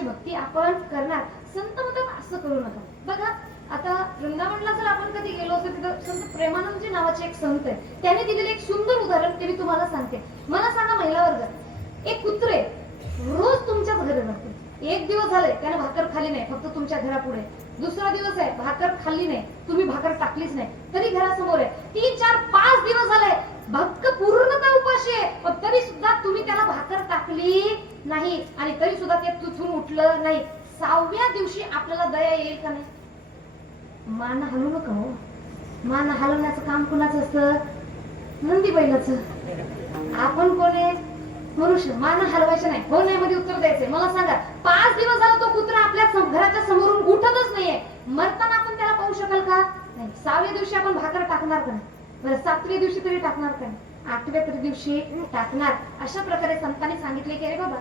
भक्ती आपण करणार. संत म्हणतात असं करू नका. बघा आता वृंदावनला जर आपण कधी गेलो असतो, तिथं संत प्रेमानंदजी नावाचे एक संत आहे. त्याने दिलेले एक सुंदर उदाहरण ते मी तुम्हाला सांगते. मला सांगा, महिला वर्ग, एक कुत्रे रोज तुमच्याच घरी राहते. एक दिवस झाले त्याने भाकर खाल्ली नाही, फक्त तुमच्या घरापुढे. दुसरा दिवस आहे भाकर खाल्ली नाही, तुम्ही भाकर टाकलीच नाही, तरी घरासमोर आहे. 3, 4, 5 दिवस झाले भक्क पूर्णतः उपाशी आहे, पण तरी सुद्धा तुम्ही त्याला भाकर टाकली नाही आणि तरी सुद्धा ते तुथून उठलं नाही. 6व्या दिवशी आपल्याला दया येईल का नाही? मान हलवू नका हो. मान हलवण्याचं काम कुणाचं असतं? नंदी बैलाचं. आपण कोण आहे? मनुष्य. मान हलवायचं नाही, हो नाही मध्ये उत्तर द्यायचंय. मला सांगा, 5 दिवस झाला तो कुत्रा आपल्या घराच्या समोरून उठतच नाहीये. मरताना आपण त्याला पाहू शकाल का? नाही. 6व्या दिवशी आपण भाकर टाकणार का नाही? बरं, 7व्या दिवशी तरी टाकणार का? 8व्या तरी दिवशी टाकणार. अशा प्रकारे संतांनी सांगितले की अरे बाबा,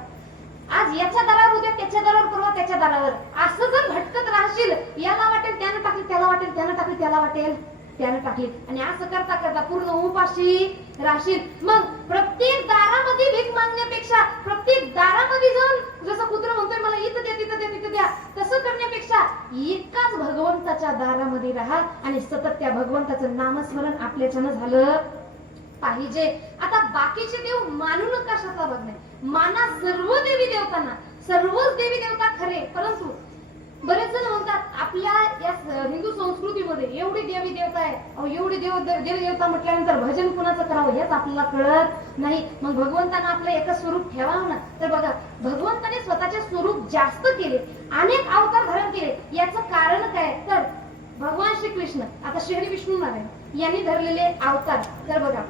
आज याच्या दारावर, उद्या त्याच्या दारावर, परवा त्याच्या दारावर, असं जर भटकत राहशील, याला वाटेल त्यानं टाकली, त्याला वाटेल त्यानं टाकली, त्याला वाटेल त्यानं टाकली आणि असं करता करता पूर्ण उपाशी राशील. मग प्रत्येक दारामध्ये भीक मागण्यापेक्षा प्रत्येक दारामध्ये जाऊन जसं कुत्र म्हणतोय मला इथं द्या तिथं द्या तिथं द्या तसं करण्यापेक्षा एकाच भगवंताच्या दारामध्ये राहा आणि सतत त्या भगवंताचं नामस्मरण आपल्याच्यानं झालं पाहिजे. आता बाकीचे देव मानू नका कशाचा भाग नाही, माना सर्व देवी देवतांना, सर्वच देवी देवता खरे. परंतु बरेच जण म्हणतात आपल्या या हिंदू संस्कृतीमध्ये एवढी देवी देवता आहे, एवढी देवी देवता म्हटल्यानंतर भजन कुणाचं करावं हेच आपल्याला कळत नाही. मग भगवंतानं आपलं एकच स्वरूप ठेवावं ना. तर बघा भगवंताने स्वतःचे स्वरूप जास्त केले, अनेक अवतार धारण केले. याचं कारण काय तर भगवान श्रीकृष्ण आता श्री विष्णू नारायण यांनी धरलेले अवतार. तर बघा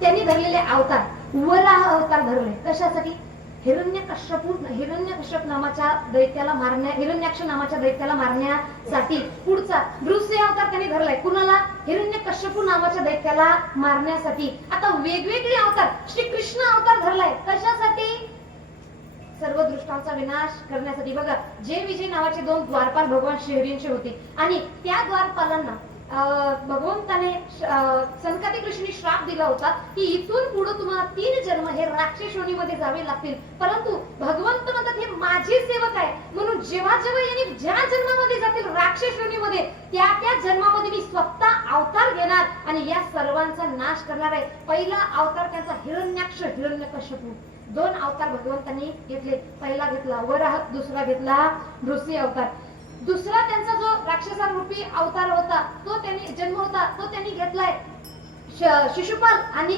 त्यांनी धरलेले अवतार, वराह अवतार धरले कशासाठी? हिरण्यकश्यप नामाच्या दैत्याला हिरण्याक्ष नामाच्या दैत्याला मारण्यासाठी. पुढचा नृसिंह अवतार त्यांनी धरलाय कुणाला? हिरण्यकश्यप नामाच्या दैत्याला मारण्यासाठी. आता वेगवेगळे अवतार श्रीकृष्ण अवतार धरलाय कशासाठी? सर्व दृष्टांचा विनाश करण्यासाठी. बघा जय विजय नावाचे 2 द्वारपाल भगवान श्रीहरींचे होते आणि त्या द्वारपालांना भगवंताने संकातिक ऋषींनी श्राप दिला होता की इथून पुढे तुम्हाला 3 जन्म हे राक्षस योनीमध्ये जावे लागतील. परंतु भगवंत म्हणतात हे माझे सेवक आहे म्हणून जेव्हा जेव्हा यांनी ज्या जन्मामध्ये जातील राक्षस योनीमध्ये त्या त्या जन्मामध्ये मी स्वतः अवतार घेणार आणि या सर्वांचा नाश करणार आहे. पहिला अवतार त्यांचा हिरण्याक्ष हिरण्यकश्यप. 2 अवतार भगवंतांनी घेतले. पहिला घेतला वराह, दुसरा घेतला नृसिंह अवतार. दुसरा त्यांचा जो राक्षसारूपी अवतार होता तो त्यांनी जन्म होता तो त्यांनी घेतलाय शिशुपाल आणि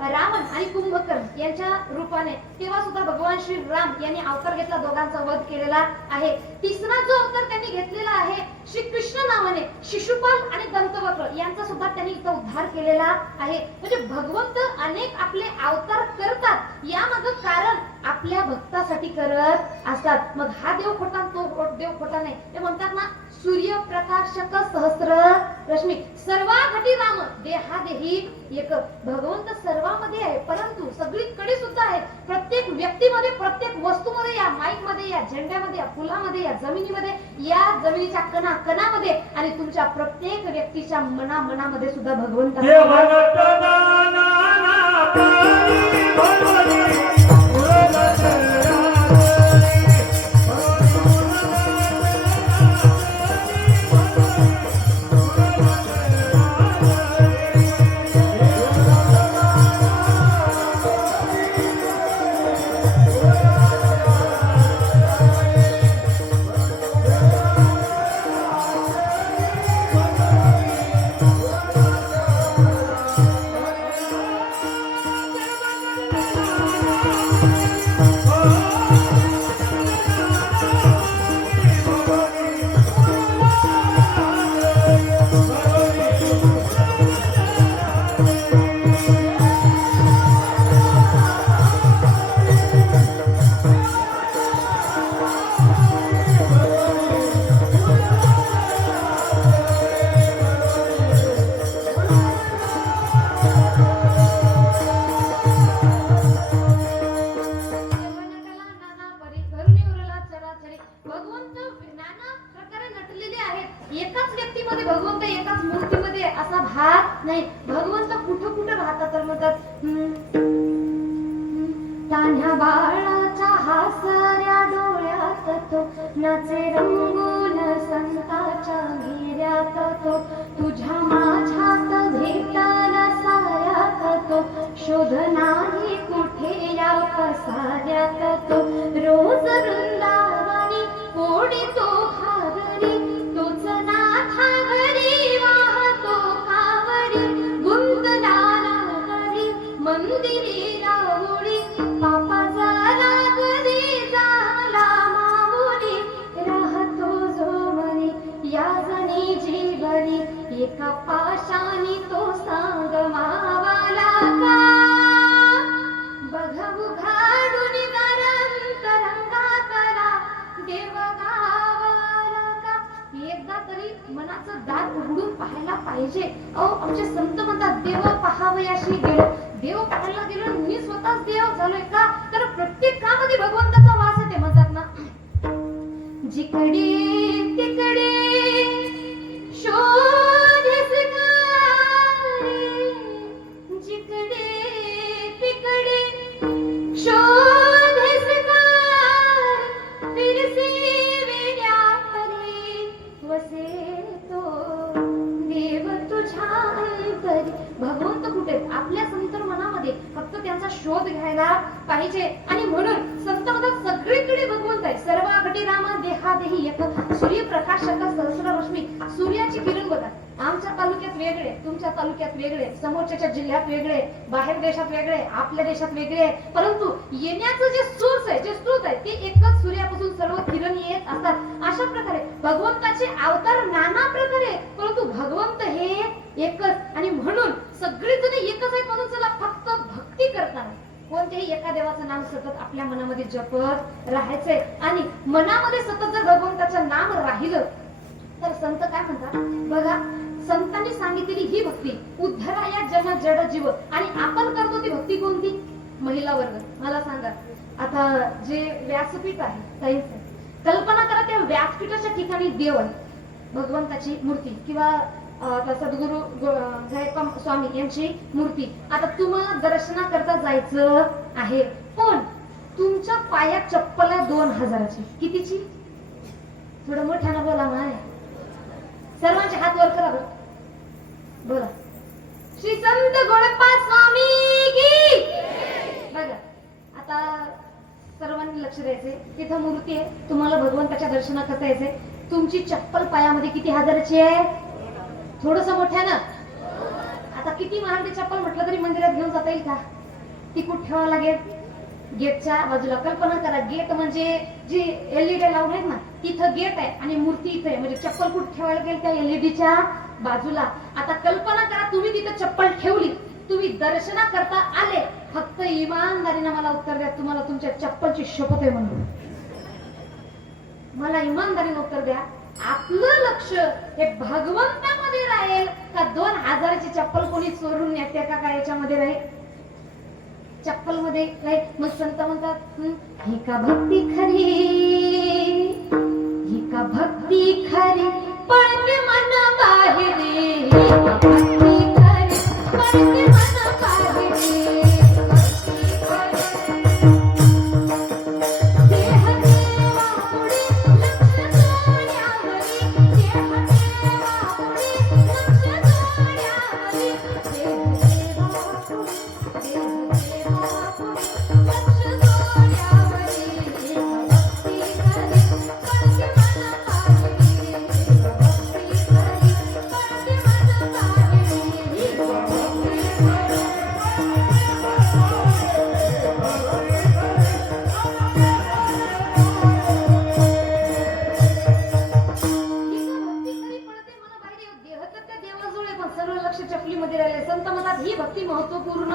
रावण आणि कुंभकर्ण यांच्या रूपाने. तेव्हा सुद्धा भगवान श्री राम यांनी अवतार घेतला, दोघांचा वध केलेला आहे. तिसरा जो अवतार त्यांनी घेतलेला आहे श्री कृष्ण नावाने शिशुपाल आणि दंतवक्र यांचा सुद्धा त्यांनी इथं उद्धार केलेला आहे. म्हणजे भगवंत अनेक आपले अवतार करतात, यामागे कारण आपल्या भक्तासाठी करत असतात. मग हा देव खोटा तो देव खोटा नाही. ते म्हणतात ना सूर्य प्रकाशक सहस्र रश्मी सर्वाघटी राम देहादेही एक. भगवंत सर्वांमध्ये आहे परंतु सगळीकडे सुद्धा आहे. प्रत्येक व्यक्तीमध्ये, प्रत्येक वस्तूमध्ये, या माईक मध्ये, या झेंड्यामध्ये, या फुलामध्ये, या जमिनीमध्ये, या जमिनीच्या कणामध्ये आणि तुमच्या प्रत्येक व्यक्तीच्या मनामध्ये सुद्धा भगवंत एकाच व्यक्तीमध्ये भगवंत एकाच मूर्तीमध्ये असा भाग नाही. भगवंत कुठं कुठं राहतात तर म्हणतात तान्ह्या बाळाच्या हासऱ्या डोळ्यात तो नाचे रंगून संताच्या घेऱ्यात तो तुझ्या माझ्यात भेटला साऱ्यात तो शोध नाही कुठे या पसाऱ्यात तो रोज वृंदावनी ओढी तो घागरी तोच नाथावरी वाहतो कावडी गुंतनाला हरी मंदिरी राहुडी पापा झाला कधी झाला माऊली राहतो जो मनी या जणी जीवनी एका पाशानी तो सांग मावाला का बघू घाडून तरंगातला देव गावाला का. एकदा तरी मनाचं दार उघडून पाहायला पाहिजे. आमचे संत म्हणतात देव पाहावयाशी गेलो. देव पाहायला गेलो मी स्वतःच देव झालोय का तर प्रत्येक कामध्ये भगवंताचा वास आहे. ते म्हणतात ना जिकडे शोध घ्यायला पाहिजे. आणि म्हणून संत म्हणतात सगळीकडे भगवंत आहे. सर्वागटी रामा देहादेही एक सूर्यप्रकाशक सहस्र रश्मी. सूर्याची किरण बघा, आमच्या तालुक्यात वेगळे, तुमच्या तालुक्यात वेगळे, समोरच्या जिल्ह्यात वेगळे, बाहेर देशात वेगळे, आपल्या देशात वेगळे, परंतु येण्याचं जे सोर्स आहे, जे स्रोत आहे, ते एकच सूर्यापासून सर्व किरण येत असतात. अशा प्रकारे भगवंताचे अवतार नाना प्रकारे, परंतु भगवंत हे एकच. आणि म्हणून सगळेजण एकच आहेत. म्हणून चला फक्त भक्ती करताना कोणत्याही एका देवाचं नाम सतत आपल्या मनामध्ये जपत राहायचंय. आणि मनामध्ये सतत जर भगवंताचं नाम राहिलं तर संत काय म्हणतात बघा, संतांनी सांगितलेली ही भक्ती उद्धराया जन जड जीव. आणि आपण करतो ती भक्ती कोणती? महिला वर्ग. मला सांगा, आता जे व्यासपीठ आहे, कल्पना करा त्या व्यासपीठाच्या ठिकाणी देव आहे, भगवंताची मूर्ती किंवा सद्गुरु जयपाल स्वामी यांची मूर्ती. आता तुम्हाला दर्शना करता जायचं आहे, पण तुमच्या पायात चप्पल आहे 2000ची. कितीची? थोडं मोठ्यानं बोला माय. सर्वांचे हात वर करा बरं. बोला, श्री संत गोडप्पा स्वामी की. बघा आता सर्वांनी लक्ष द्यायचे, तिथं मूर्ती आहे, तुम्हाला भगवंताच्या दर्शनाकरता यायचंय. तुमची चप्पल पायामध्ये किती हजाराची आहे? थोडस मोठ्यानं. आता किती महागडी चप्पल म्हटलं तरी मंदिरात घेऊन जाता येईल का? ती कुठे ठेवावं लागेल? गेटच्या बाजूला. कल्पना करा, गेट म्हणजे जी एलईडी लावून आहेत ना, तिथं गेट आहे आणि मूर्ती इथे आहे, म्हणजे चप्पल कुठे ठेवायला गेल? त्या एलईडीच्या बाजूला. आता कल्पना करा, तुम्ही तिथं चप्पल ठेवली, तुम्ही दर्शना करता आले, फक्त इमानदारीने मला उत्तर द्या, तुम्हाला तुमच्या चप्पलची शपथ आहे म्हणून मला इमानदारीने उत्तर द्या, आपलं लक्ष हे भगवंतामध्ये राहील का 2000ची चप्पल कोणी चोरून नेते का काय याच्यामध्ये राहील? चप्पल मध्ये काय? मग संत म्हणतात, ही का भक्ती खरी, ही का भक्ती खरी, पळते मन बाहेरी, ही का भक्ती खरी, पळते मन बाहेरी. संत म्हणतात ही भक्ती महत्वपूर्ण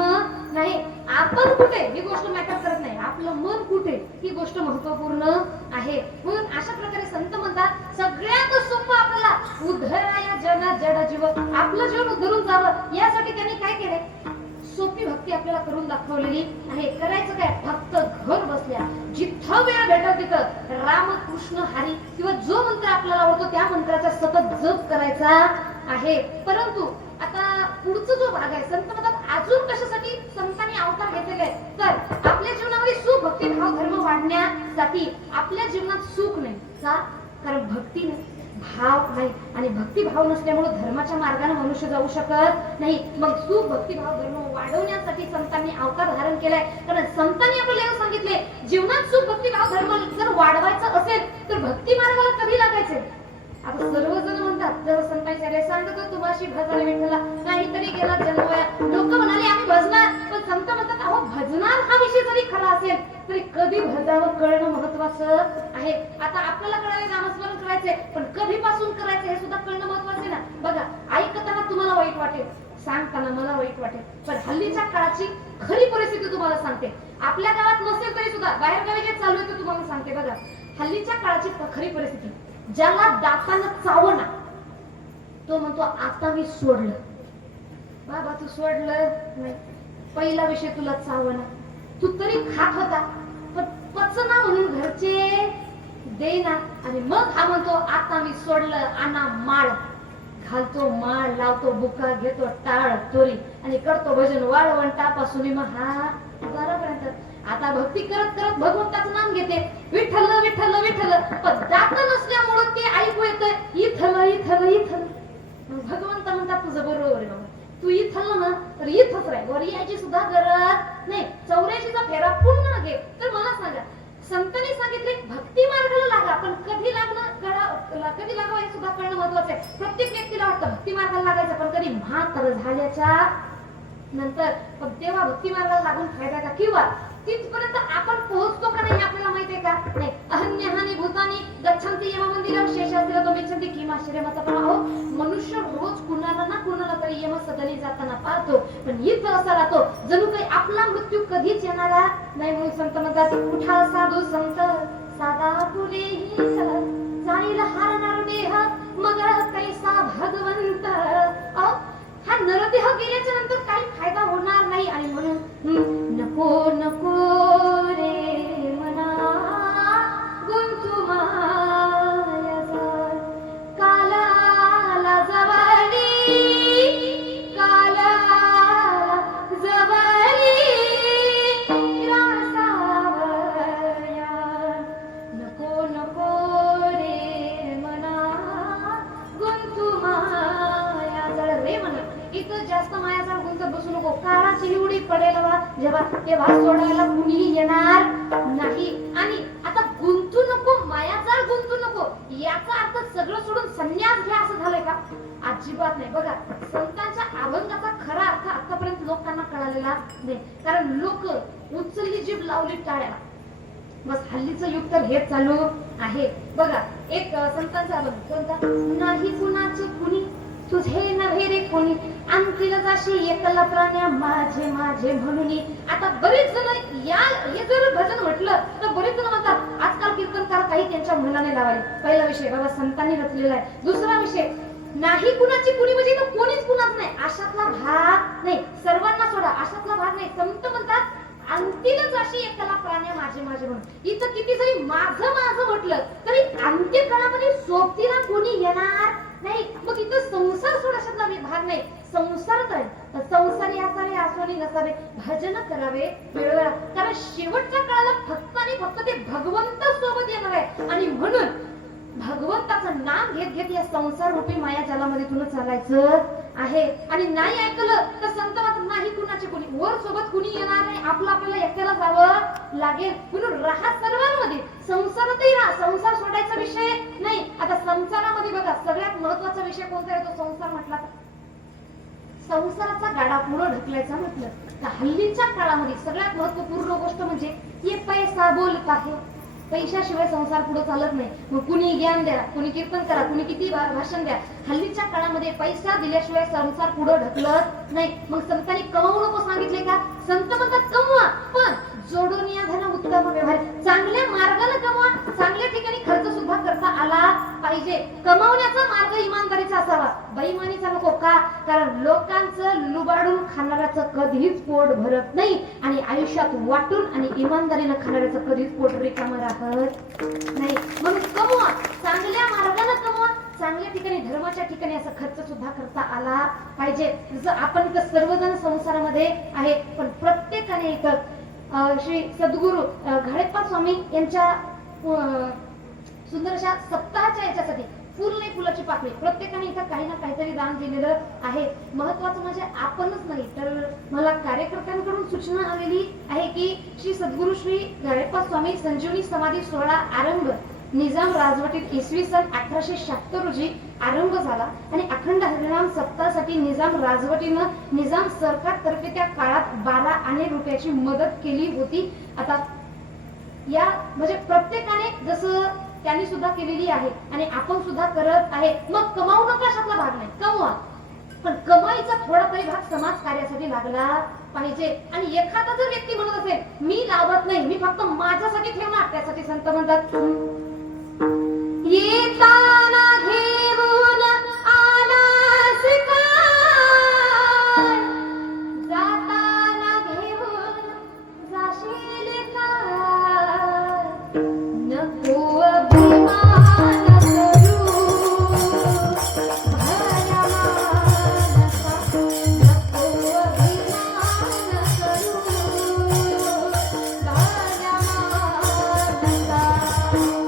नाही. आपण कुठे ही गोष्ट मॅटर करत नाही, आपलं मन कुठे ही गोष्ट महत्वपूर्ण आहे. म्हणून अशा प्रकारे संत म्हणतात सगळ्यात सोपं आपल्याला उद्धराया जन जड जीव, आपलं जीवन उद्धरून जावं यासाठी त्यांनी काय केलंय? सोपी भक्ती आपल्याला करून दाखवलेली आहे. करायचं काय? फक्त घर बसल्या जिथं वेळ भेटल तिथं राम कृष्ण हरी किंवा जो मंत्र आपल्याला आवडतो त्या मंत्राचा सतत जप करायचा आहे. परंतु आता पुढचा जो भाग आहे, संत म्हणतात अजून कशासाठी संतांनी अवतार घेतलेले आहे? तर आपल्या जीवनामध्ये सुख भक्ती भाव धर्म वाढण्यासाठी. आपल्या जीवनात सुख नाही का? कारण भक्ती नाही, भाव नाही, आणि भक्ती भाव नसल्यामुळे धर्माच्या मार्गाने मनुष्य जाऊ शकत नाही. मग सुख भक्ती भाव धर्म वाढवण्यासाठी संतांनी अवतार धारण केलाय. कारण संतांनी आपल्याला सांगितले जीवनात सुख भक्ती भाव धर्म जर वाढवायचं असेल तर भक्ती मार्गाला कधी लागायचे? आता सर्वजण म्हणतात, जर संतांनी सांगतो तुम्हाशी भजन विठ्ठला नाही तरी गेला जन्मया. लोक म्हणाले आम्ही भजणार, पण संत म्हणतात अहो भजणार हा विषय जरी खरा असेल तरी कधी भजावं कळणं महत्वाचं आहे. आता आपल्याला कळाले नामस्मरण करायचे, पण कधीपासून करायचं हे सुद्धा कळणं महत्वाचं ना. बघा, ऐकताना तुम्हाला वाईट वाटेल, सांगताना मला वाईट वाटेल, पण हल्लीच्या काळाची खरी परिस्थिती तुम्हाला सांगते. आपल्या गावात नसेल तरी सुद्धा बाहेर गावी जे चालू आहे ते तुम्हाला सांगते. बघा, हल्लीच्या काळाची खरी परिस्थिती, ज्याला दातानं चावना तो म्हणतो आता मी सोडलं. बाबा तू सोडलं नाही, पहिला विषय तुला चावना, तू तरी खात होता पण पचना म्हणून घरचे देना, आणि मग हा म्हणतो आता मी सोडलं. आणा माळ, घालतो माळ, लावतो बुका, घेतो टाळ तोरी आणि करतो भजन वाळवंटापासून मग हा बरोबर. आता भक्ती करत करत भगवंताचं नाम घेते, विठ्ठल विठ्ठल विठ्ठल, पण दात नसल्यामुळे ते ऐकू येतं इथल इथल इथल. भगवंत म्हणतात तुझं बरोबर आहे बाबा, तू इथल ना तर इथंच राह, वर यायची सुद्धा गरज नाही. 84चा फेरा पुन्हा घे. तर मला सांगा, संतांनी सांगितले भक्ती मार्गाला लागा, पण कधी कधी लागावं हे सुद्धा कळणं महत्वाचं आहे. प्रत्येक व्यक्तीला वाटतं भक्ती मार्गाला लागायचं, पण कधी म्हातार झाल्याच्या नंतर तेव्हा भक्ती मार्गाला लागून फायदा का, किंवा तिथपर्यंत आपण पोहोचतो का नाही आपल्याला माहितीये का? नाही. अहन्यहानी भूतानी गच्छन्ति यम मंदिरं शेषास्त्रतो गच्छन्ति किमाश्चर्यमत पाहो. मनुष्य रोज कुणाला ना कुणाला तरी यम सदनी जाताना पाहतो, पण इथं असा राहतो जणू काही आपला मृत्यू कधीच येणारा नाही. म्हणून संत म्हणतात, उठा साधू संत साधा फुलेही जाईल हारणार देह मग कैसा भगवंत. हा नरदेह गेल्याच्या नंतर काही फायदा होणार नाही. आणि म्हणून नको नको रे मना गुंतू मायाचा, कालाला जवळी कालाला जवळी रासावया. नको नको रे मना गुंतू मायाचा रे म्हणा. इथं जास्त मायाचा गुंतत बसू नको. काळाची निवडी पडेल जेव्हा तेव्हा सोडायला कुणी येणार नाही. आणि आता गुंतू नको, मायाजाळ गुंतू नको, याचा अर्थ सगळं सोडून संन्यास घ्या असं झालंय का? अजिबात नाही. बघा, संतांच्या अभंगाचा खरा अर्थ आतापर्यंत लोकांना कळालेला नाही, कारण लोक उचलली जीभ लावली टाळ्याला. बस हल्लीचं युग तर हेच चालू आहे. बघा, एक संतांचा अभंग कोणता, नाही कुणाचे कुणी तुझे नव्हे रे कोणी, अंतिला जाशी एकला प्राण्या माझे माझे म्हणून. आता बरेच जण हे जर भजन म्हटलं तर बरेच जण म्हणतात आजकाल कीर्तनकार काही त्यांच्या मनाने लावाले. पहिला विषय बाबा संतांनी रचलेला आहे. दुसरा विषय, नाही कुणाची कुणी म्हणजे तो कोणीच कुणाच नाही, अशातला भाग नाही. सर्वांना सोडा, अशातला भाग नाही. संत म्हणतात अंतिला जाशी एकला प्राण्या माझे माझे म्हणून. इथं किती जरी माझं माझं म्हटलं तरी अंत्यकाळामध्ये सोबतीला कोणी येणार नाही. मग इथं संसार सोडायचा भाग नाही, संसारच आहे. संसारी असावे आसवानी नसावे, भजन करावे वेळोवेळा, कारण शेवटच्या काळाला फक्त आणि फक्त ते भगवंत सोबत येणार आहे. आणि म्हणून भगवंताचं नाम घेत घेत या संसार रूपी माया जालामध्ये तुला चालायचं आहे. आणि नाही ऐकलं तर संत नाही कुणाचे कुणी, वर सोबत कुणी येणार नाही, आपलं आपल्याला एकट्याला जावं लागेल. म्हणून राहा सर्वांमध्ये, संसारातही राहा, संसार सोडायचा विषय नाही. आता संसारामध्ये बघा सगळ्यात महत्वाचा विषय कोणता येतो संसार म्हटला तर, संसाराचा गाडा पुढे ढकलायचा म्हटलं तर हल्लीच्या काळामध्ये सगळ्यात महत्वपूर्ण गोष्ट म्हणजे ये पैसा बोलत आहे. पैशाशिवाय संसार पुढे चालत नाही. मग कुणी ज्ञान द्या, कुणी कीर्तन करा, कुणी किती भाषण द्या, हल्लीच्या काळामध्ये पैसा दिल्याशिवाय संसार पुढे ढकलत नाही. मग संतांनी कमवू नको सांगितले का? संत म्हणतात कमवा, पण जोडून या धन उत्तम व्यवहार, चांगल्या मार्गाने कमवा, चांगल्या ठिकाणी खर्च सुद्धा करता आला पाहिजे. कमावण्याचा मार्ग इमानदारीचा असावा, बेईमानीचा नको. का? कारण लोकांचं लुबाडून खाणाऱ्याचं कधीच पोट भरत नाही, आणि आयुष्यात वाटून आणि इमानदारीनं खाणाऱ्याचं कधीच पोट रिकामं राहत नाही. म्हणून कमवा, चांगल्या मार्गाने कमवा, चांगल्या ठिकाणी धर्माच्या ठिकाणी असा खर्च सुद्धा करता आला पाहिजे. जसं आपण तर सर्वजण संसारामध्ये आहे, पण प्रत्येकाने इथं श्री सद्गुरु घाडेप्पा स्वामी यांच्या सुंदरशा सप्ताहाच्या याच्यासाठी फुल नाही फुलाची पाकळी प्रत्येकाने इथं काही ना काहीतरी दान दिलेलं आहे. महत्वाचं म्हणजे आपणच नाही तर मला कार्यकर्त्यांकडून सूचना आलेली आहे की श्री सद्गुरु श्री घाडेप्पा स्वामी संजीवनी समाधी सोहळा आरंभ निजाम राजवटीत इसवी सन 1876 रोजी आरंभ झाला आणि अखंड हरिनाम सप्ताहासाठी निजाम राजवटीनं निजाम सरकारतर्फे त्या काळात 12 आणे रुपयाची मदत केली होती. आता या म्हणजे प्रत्येकाने जसं त्यांनी सुद्धा केलेली आहे आणि आपण सुद्धा करत आहे. मग कमावू नका अशातला भाग नाही, कमवा, पण कमाईचा थोडा तरी भाग समाज कार्यासाठी लागला पाहिजे. आणि एखादा जर व्यक्ती म्हणत असेल मी लावत नाही, मी फक्त माझ्यासाठी ठेवणार, त्यासाठी संत म्हणतात येताना घेऊन आलास काय, जाताना घेऊन जाशील काय, नको अभिमान करू भला मानसा, नको अभिमान करू भला मानसा.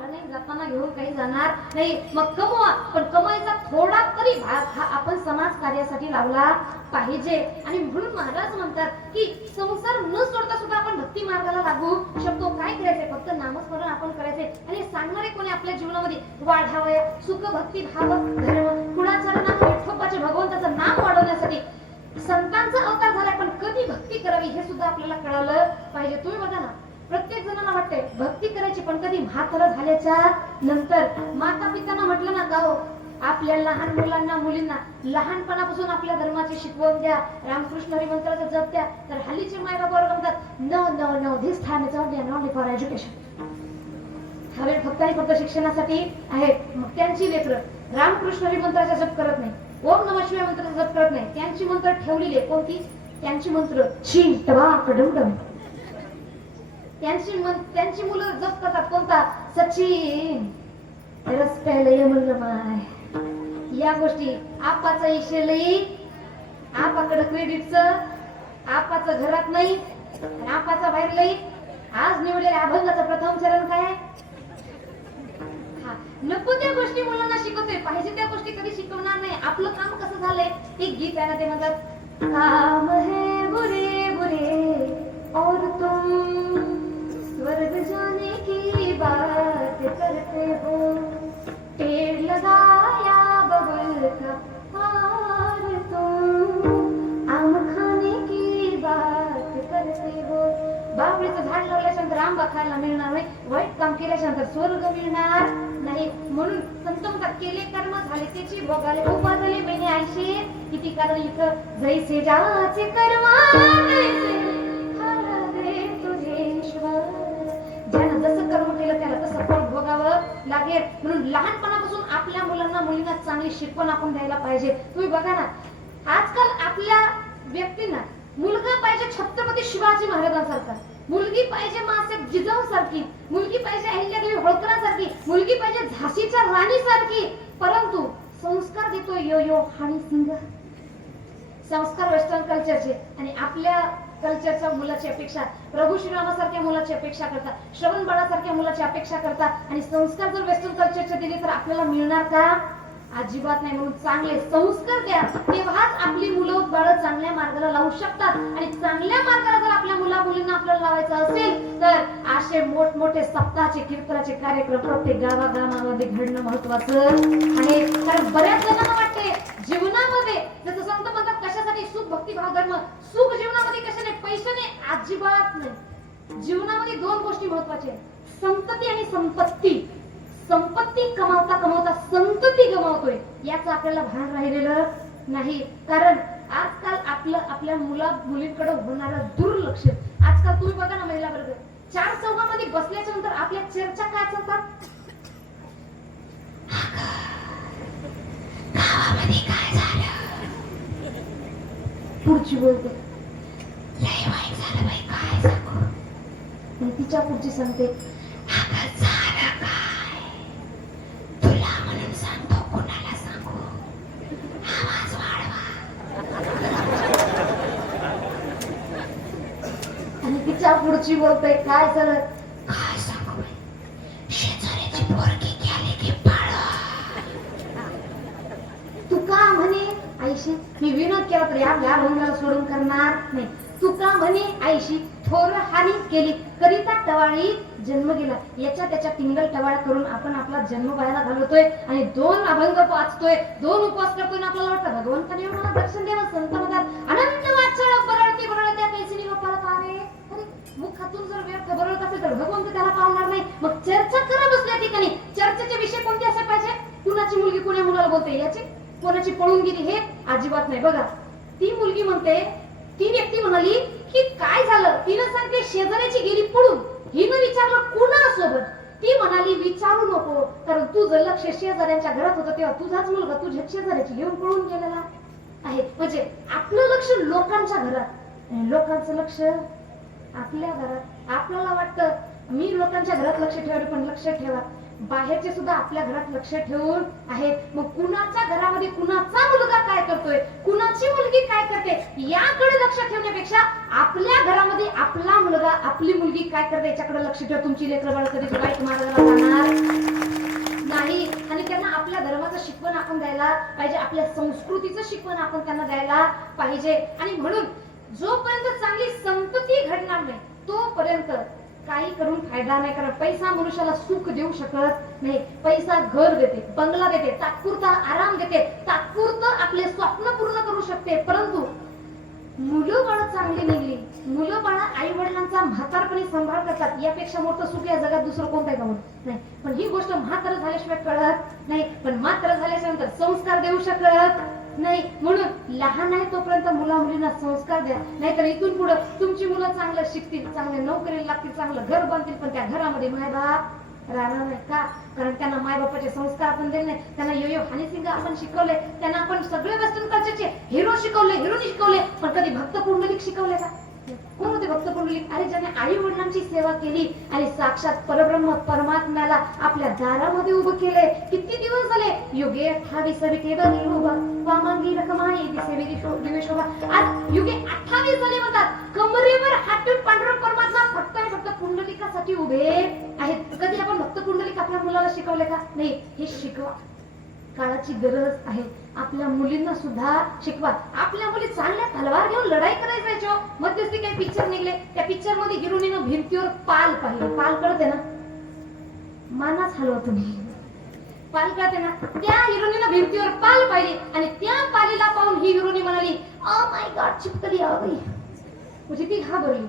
आलं नाही, जाताना घेऊन काही जाणार नाही. मग कमवा, पण कमाईचा थोडा तरी भाग हा आपण समाज कार्यासाठी लावला पाहिजे. आणि म्हणून महाराज म्हणतात की संसार न सोडता सुद्धा आपण भक्ती मार्गाला लागू शकतो. काय करायचंय? फक्त नामस्मरण आपण करायचंय. आणि सांगणारे कोणी आपल्या जीवनामध्ये वाढावया सुख भक्ती भाव धर्म कुणाचार नाम विठोबाचे भगवंताचं नाम वाढवण्यासाठी संतांचा अवतार झालाय. पण कधी भक्ती करावी हे सुद्धा आपल्याला कळालं पाहिजे. तुम्ही बघा ना, प्रत्येक जणांना वाटतंय भक्ती करायची, पण कधी म्हातारं झाल्याच्या नंतर माता पित्यांना म्हटलं ना, गाव आपल्या लहान मुलांना मुलींना लहानपणापासून आपल्या धर्माची शिकवण द्या, रामकृष्ण हरी मंत्राचा जप द्या. तर हल्लीचे मायबाप वर्ग म्हणतात no no no, this time is only for education. हवे फक्त आणि फक्त शिक्षणासाठी आहे. मग त्यांची लेकरं रामकृष्ण हरी मंत्राचा जप करत नाही, ओम नमः शिवाय मंत्राचा जप करत नाही. त्यांची मंत्र ठेवलेली आहे कोणती? त्यांची मंत्र छिंग टबाक डमडम. त्यांची मुलं जप करतात कोणता? सचिन रस प्यायला म्हणलं माय. या गोष्टी आपाचा इशे लई, आपाकडे क्रेडिटचं, आपाचं घरात नाही, आपाचा बाहेर लई. आज निवडलेल्या अभंगाचं प्रथम चरण काय? नको त्या गोष्टी मुलांना शिकवतोय, पाहिजे त्या गोष्टी कधी शिकवणार नाही. आपलं काम कसं झालंय? एक गीत आहे ना, ते म्हणतात काम है बुरे बुरे और तुम स्वर्ग जाने की बात करते हो, पेड़ लगाया बबुल का हार तुम आम खाने की बात करते हो. बाबळीचं झाड लावल्यानंतर आंबा खायला मिळणार नाही, वाईट काम केल्यानंतर स्वर्ग मिळणार नाही. म्हणून संत म्हणतात केले कर्म झाले त्याची भोगाले, उपाजले बेने आयशे किती. कारण इथं जैसे जाचे कर्म ज्यानं जसं कर्म केलं त्याला तसं फळ भोगावं लागेल. म्हणून लहानपणापासून आपल्या मुलांना मुलींना चांगली शिकवण आपण द्यायला पाहिजे. तुम्ही बघा ना, आजकाल आपल्या व्यक्तींना मुलगा पाहिजे छत्रपती शिवाजी महाराजांसारखा, मुलगी पाहिजे मासाहेब जिजाऊसारखी, मुलगी पाहिजे अहिल्यादेवी होळकरांसारखी, मुलगी पाहिजे झाशीच्या राणीसारखी. परंतु संस्कार देतो यो यो हानी सिंग. संस्कार वेस्टर्न कल्चरचे आणि आपल्या कल्चरच्या मुलाची अपेक्षा, प्रभू श्रीरामासारख्या मुलाची अपेक्षा करतात, श्रवण बाळासारख्या मुलाची अपेक्षा करतात. आणि संस्कार जर वेस्टर्न कल्चरचे दिले तर आपल्याला मिळणार का? अजिबात नाही. म्हणून चांगले संस्कार द्या, तेव्हाच आपली मुलं बाळं चांगल्या मार्गाला लावू शकतात. आणि चांगल्या मार्गाला जर आपल्या मुला मुलींना आपल्याला लावायचं असेल तर असे मोठमोठे सप्ताहाचे कीर्तनाचे कार्यक्रम प्रत्येक गावागावामध्ये घडणं महत्वाचं आहे. कारण बऱ्याच जणांना वाटते जीवनामध्ये जसं संत म्हणतात कशासाठी सुख भक्ती भाव धर्म, सुख जीवनामध्ये कशाने? पैशाने? अजिबात नाही. जीवनामध्ये दोन गोष्टी महत्वाच्या आहेत, संतती आणि संपत्ती. संपत्ती कमावता कमावता संतती गमावतोय याचं आपल्याला भान राहिलेलं नाही. कारण आजकाल आपल्या मुला मुलींकडे होणारं दुर्लक्ष. आजकाल तुम्ही बघा ना, महिला वर्ग चार चौघामध्ये बसल्याच्या नंतर आपल्या चर्चा काय चालतात? गावामध्ये काय झालं? पुढची बोलते लय वाईट झालं बाई, काय सांगू? तिच्या पुढची सांगते झालं काय? तुला म्हणून सांगतो, कोणाला सांगू? आवाज वाढवा. आणि तिच्या पुढची बोलते काय झालं? काय सांगू बाई, शेजाऱ्याची पोरगी गेली की पाळा. तू का म्हणे आईशी मी विनोद केला तर या भंगाला सोडून करणार नाही. तू का म्हणे आईशी थोर हानी केली करिता टवाळी जन्म गेला. याच्या त्याच्या टिंगल टवाळ करून आपण आपला जन्म वायाला घालवतोय आणि दोन अभंग वाचतोय, दोन उपवास करतोय. आपल्याला वाटतं भगवंताने मला दर्शन द्यावं. संत म्हणतात अनंत वाचाळ बरळती बरळत्या कैसिनी गोपाळ पावे. अरे मुखातून जर व्यर्थ बरळत असेल तर भगवंत त्याला पावणार नाही. मग चर्चा करा बसल्या ठिकाणी. चर्चेचे विषय कोणते असले पाहिजे? कुणाची मुलगी कोण्या मुलाला बोलते याचे, कोणाची पळून गेली हे अजिबात नाही. बघा ती मुलगी म्हणते, ती व्यक्ती म्हणाली की काय झालं? तिनं सांगते शेजाऱ्याची गेली पळून. हिनं विचारलं कुणासोबत? ती म्हणाली विचारू नको, कारण तुझं लक्ष शेजाऱ्यांच्या घरात होतं तेव्हा तुझाच मुलगा तुझ्या शेजाऱ्याची घेऊन पळून गेलेला आहे. म्हणजे आपलं लक्ष लोकांच्या घरात, लोकांचं लक्ष आपल्या घरात. आपल्याला वाटतं मी लोकांच्या घरात लक्ष ठेवलं, पण लक्ष ठेवा बाहेरचे सुद्धा आपल्या घरात लक्ष ठेवून आहेत. मग कुणाच्या घरामध्ये कुणाचा मुलगा काय करतोय, कुणाची मुलगी काय करते याकडे लक्ष ठेवण्यापेक्षा आपल्या घरामध्ये आपला मुलगा आपली मुलगी काय करते याच्याकडे लक्ष ठेवा. तुमची लेकरं बाळ कधी वाईट मार्गाला जाणार नाही. आणि त्यांना आपल्या धर्माचं शिकवण आपण द्यायला पाहिजे, आपल्या संस्कृतीचं शिकवण आपण त्यांना द्यायला पाहिजे. आणि म्हणून जोपर्यंत चांगली संतती घडणार नाही तोपर्यंत काही करून फायदा नाही. कारण पैसा मनुष्याला सुख देऊ शकत नाही. पैसा घर देते, बंगला देते, तात्पुरता आराम देते, तात्पुरतं आपले स्वप्न पूर्ण करू शकते, परंतु मुलं बाळ चांगली निघली, मुलं बाळ आई वडिलांचा म्हातारपणी सांभाळ करतात यापेक्षा मोठं सुख या जगात दुसरं कोणतं का नाही. पण ही गोष्ट म्हातार झाल्याशिवाय कळत नाही. पण म्हातार झाल्यानंतर संस्कार देऊ शकत नाही. म्हणून लहान आहे तोपर्यंत मुला मुलींना संस्कार द्या, नाहीतर इथून पुढे तुमची मुलं चांगलं शिकतील, चांगल्या नोकरीला लागतील, चांगलं घर बांधतील, पण त्या घरामध्ये मायबाप राहणार नाही. का? कारण त्यांना मायबापाचे संस्कार आपण दिले नाही. त्यांना यो हनी सिंग आपण शिकवले, त्यांना आपण सगळे वेस्टर्न कल्चरचे हिरो शिकवले, हिरोनी शिकवले, पण कधी भक्त पुंडलिक शिकवले का? कोण होते भक्त पुंडलिक? अरे ज्याने आई वडिलांची सेवा केली आणि साक्षात परब्रह्म परमात्म्याला आपल्या दारामध्ये उभं केले. किती दिवस झाले? युगे 28 वामांगी रखमाई दिवे शोभा. आज युगे 28 झाले म्हणतात. कमरेवर हात ठेवून पांडुरंग परमात्मा फक्त आणि फक्त पुंडलिकासाठी उभे आहेत. कधी आपण भक्त पुंडलिक आपल्या मुलाला शिकवले का? नाही. हे शिकवा, काळाची गरज आहे. आपल्या मुलींना सुद्धा शिकवा. आपल्या मुली चांगल्या तलवार घेऊन लढाई करायचो. मध्यस्थी काही पिक्चर निघले, त्या पिक्चर मध्ये हिरोईनं भिंतीवर पाल पाहिले. पाल कळते ना? मानाच हलवा तुम्ही. पाल कळते ना? त्या हिरोईनं भिंतीवर पाल पाहिली आणि त्या पालीला पाहून ही हिरोईन म्हणाली, ओ माय गॉड चिपकली आ गई. म्हणजे ती घाबरली.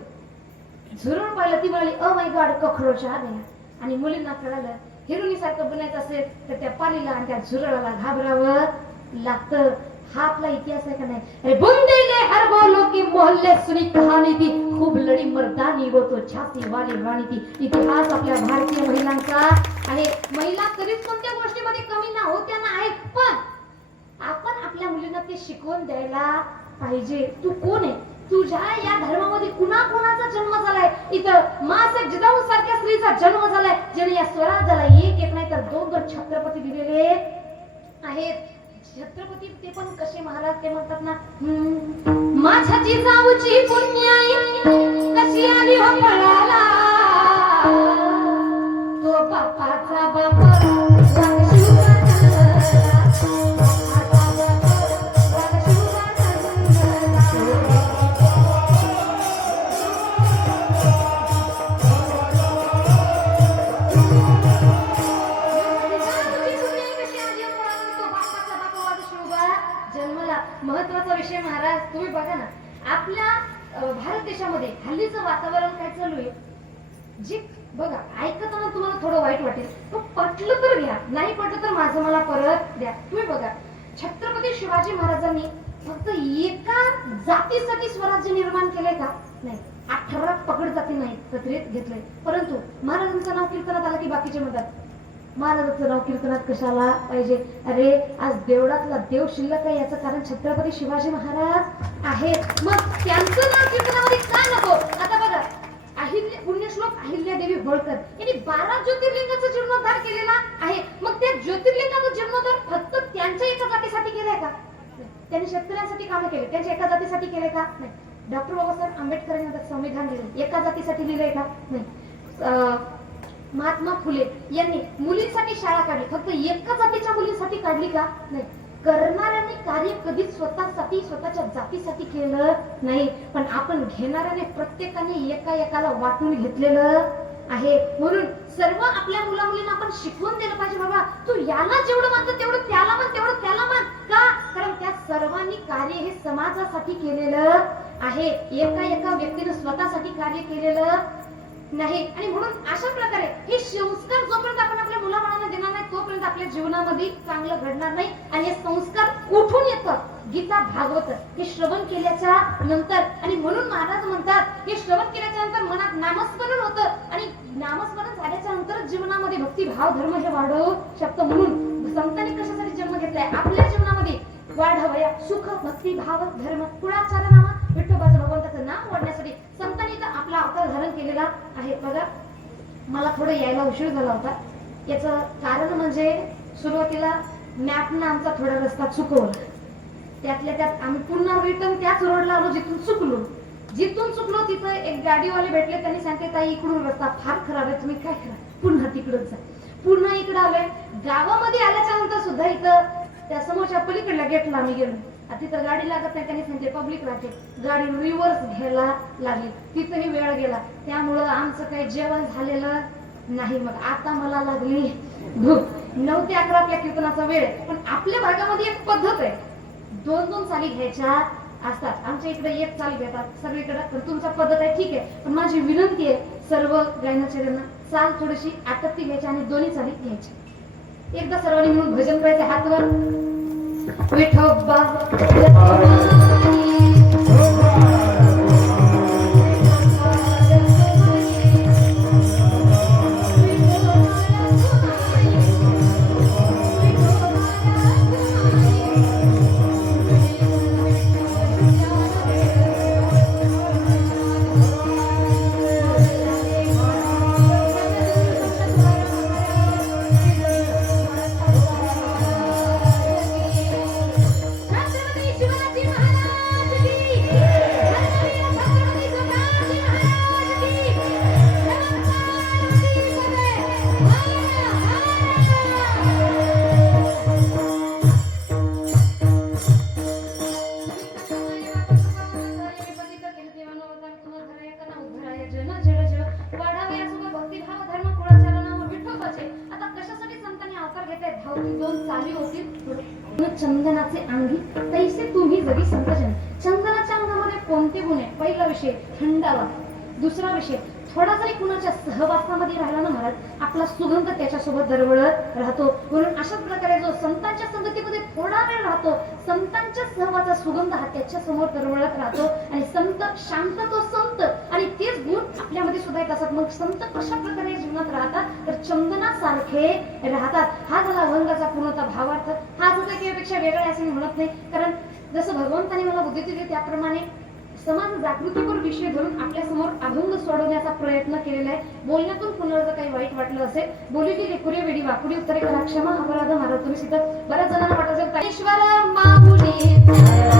झुरळ पाहिलं, ती म्हणाली, ओ माय गॉड कॉकरोच आ गया. आणि मुलींना कळालं हिरोईनी सारखं बनायचं असेल तर त्या पालीला आणि त्या झुरळाला घाबरावं लागतं. हा आपला इतिहास आहे का नाही? अरे बुंदेले हर बोलो की मोहल्ले सुनी कहाणी थी, खूप लढी मर्दानी वो तो झांसी वाली राणी थी. इतिहास आपल्या भारतीय महिलांचा आहे. महिला कधीच कोणत्या गोष्टीमध्ये कमी ना होत्या ना आहेत, पण आपण आपल्या मुलींना ते शिकवून द्यायला पाहिजे. तू कोण आहे? तुझ्या या धर्मामध्ये कुणा कुणाचा जन्म झालाय? इथं माँ जिजाऊ सारख्या स्त्रीचा जन्म झालाय, ज्याने या स्वराज्याला एक नाही तर दोन छत्रपती दिलेले आहेत. छत्रपती ते पण कसे महाराज ते म्हणतात ना, माझ्या जिजाऊची पुण्याई कशी आली हो पळाला, तो बापाचा बापा महत्वाचा विषय महाराज. तुम्ही बघा ना, आपल्या भारत देशामध्ये हल्लीचं वातावरण काय चालू आहे, जे बघा ऐकताना तुम्हाला थोडं वाईट वाटेल, पण पटलं तर घ्या, नाही पटलं तर माझं मला परत द्या. तुम्ही बघा, छत्रपती शिवाजी महाराजांनी फक्त एका जातीसाठी स्वराज्य निर्माण केले का? नाही. 18 पकड जाती नाही एकत्रित घेतले. परंतु महाराजांचं नाव कीर्तनात आलं की बाकीचे म्हणतात महाराजांचं नाव कीर्तनात कशाला पाहिजे? अरे आज देवळातला देव शिल्लक आहे याचं कारण छत्रपती शिवाजी महाराज आहेत. मग त्यांचं नाव कीर्तनामध्ये का नको? आता बघा, पुण्यश्लोक अहिल्यादेवी होळकर यांनी 12 ज्योतिर्लिंगाचा जीर्णोद्धार केलेला आहे. मग त्या ज्योतिर्लिंगाचा जीर्णोद्धार फक्त त्यांच्या एका जातीसाठी केलाय का? त्यांनी शेतकऱ्यांसाठी काम केले, त्यांच्या एका जातीसाठी केले का? नाही. डॉक्टर बाबासाहेब आंबेडकर यांनी संविधान लिहिले, एका जातीसाठी लिहिलंय का? नाही. महात्मा फुले यांनी मुलींसाठी शाळा काढली, फक्त एका जातीच्या मुलींसाठी काढली का? नाही. करणाऱ्यांनी कार्य कधीच स्वतःसाठी स्वतःच्या जातीसाठी केलं नाही, पण आपण घेणाऱ्याने प्रत्येकाने एका एकाला वाटून घेतलेलं आहे. म्हणून सर्व आपल्या मुला मुलींना आपण शिकवून दिलं पाहिजे, बाबा तू याला जेवढं मानतो तेवढं त्याला मान, तेवढं त्याला मान. का? कारण त्या सर्वांनी कार्य हे समाजासाठी केलेलं आहे, एका एका व्यक्तीने स्वतःसाठी कार्य केलेलं नाही. आणि म्हणून अशा प्रकारे हे संस्कार जोपर्यंत आपण आपल्या मुलाबाळांना देणार नाही तोपर्यंत आपल्या जीवनामध्ये चांगलं घडणार नाही. आणि हे संस्कार कुठून येतात? गीता भागवत हे श्रवण केल्याच्या नंतर. आणि म्हणून महाराज म्हणतात हे श्रवण केल्याच्या नंतर मनात नामस्मरण होतं आणि नामस्मरण झाल्याच्या नंतर जीवनामध्ये भक्तिभाव धर्म हे वाढवू शकतो. म्हणून संतांनी कशासाठी जन्म घेतलाय? आपल्या जीवनामध्ये वाढवया सुख भक्ती भाव धर्म कुळाचार नामा विठोबाचं भगवंताचं नाम वाढण्यासाठी संतांनी तर आपला अवतार धारण केलेला आहे. बघा, मला थोडं यायला उशीर झाला होता, याचं कारण म्हणजे सुरुवातीला मॅपनं आमचा थोडा रस्ता चुकवला. त्यातल्या त्यात आम्ही पुन्हा रिटर्न त्याच रोडला आलो जिथून चुकलो तिथं एक गाडीवाले भेटले. त्यांनी सांगितले ताई इकडून रस्ता फार खराब आहे, तुम्ही काय करा पुन्हा तिकडच जा. पुन्हा इकडे आलोय. गावामध्ये आल्याच्या नंतर सुद्धा इथं त्या समोरच्या पलीकडल्या गेटला आम्ही गेलो. तिथं गाडी लागत नाही. त्यांनी सांगितले पब्लिक राहते. गाडी रिव्हर्स घ्यायला लागली. तिथंही वेळ गेला. त्यामुळं आमचं काही जेवण झालेलं नाही. मग आता मला लागली भूक. 9 ते 11 आपल्या कीर्तनाचा वेळ आहे. पण आपल्या भागामध्ये एक पद्धत आहे, 2-2 चाली घ्यायच्या असतात. आमच्या इकडे एक चाल घेतात सगळीकडे. तर तुमचा पद्धत आहे ठीक आहे, पण माझी विनंती आहे सर्व गायनाचार्यांना चाल थोडीशी आटपती घ्यायची आणि दोन्ही चाली घ्यायची. एकदा सर्वांनी म्हणून भजन करायचे. हातवर विठोबा चंदनाचे अंगी तैसे तुम्ही जगी संतजन. चंदनाच्या अंगामध्ये कोणते गुण आहे? पहिला विषय थंडावा. दुसरा विषय थोडा जरी कुणाच्या सहवासामध्ये राहिला ना महाराज, आपला सुगंध त्याच्यासोबत दरवळत राहतो. म्हणून अशाच प्रकारे जो संतांच्या संगतीमध्ये थोडा वेळ राहतो, संतांच्या सहवाचा सुगंध हा त्याच्या समोर दरवळत राहतो. आणि संत शांत तो संत, आणि तेच गुण आपल्यामध्ये सुद्धा येत असतात. मग संत कशा प्रकारे जीवनात राहतात? तर चंदनासारखे राहतात. हा झाला अभंगाचा पूर्णतः भावार्थ. हा जो काही यापेक्षा वेगळा असं मी म्हणत नाही, कारण जसं भगवंताने मला बुद्धी दिली त्याप्रमाणे समाज जागृतीपर विषय धरून आपल्या समोर अभंग सोडवण्याचा प्रयत्न केलेला आहे. बोलण्यातून कुणाला जर काही वाईट वाटलं असेल, बोलली लेकुरे वेडी वाकुडी उत्तरे करा, क्षमा अपराध मारा तुम्ही. बऱ्याच जणांना वाटत असेल ईश्वर माऊली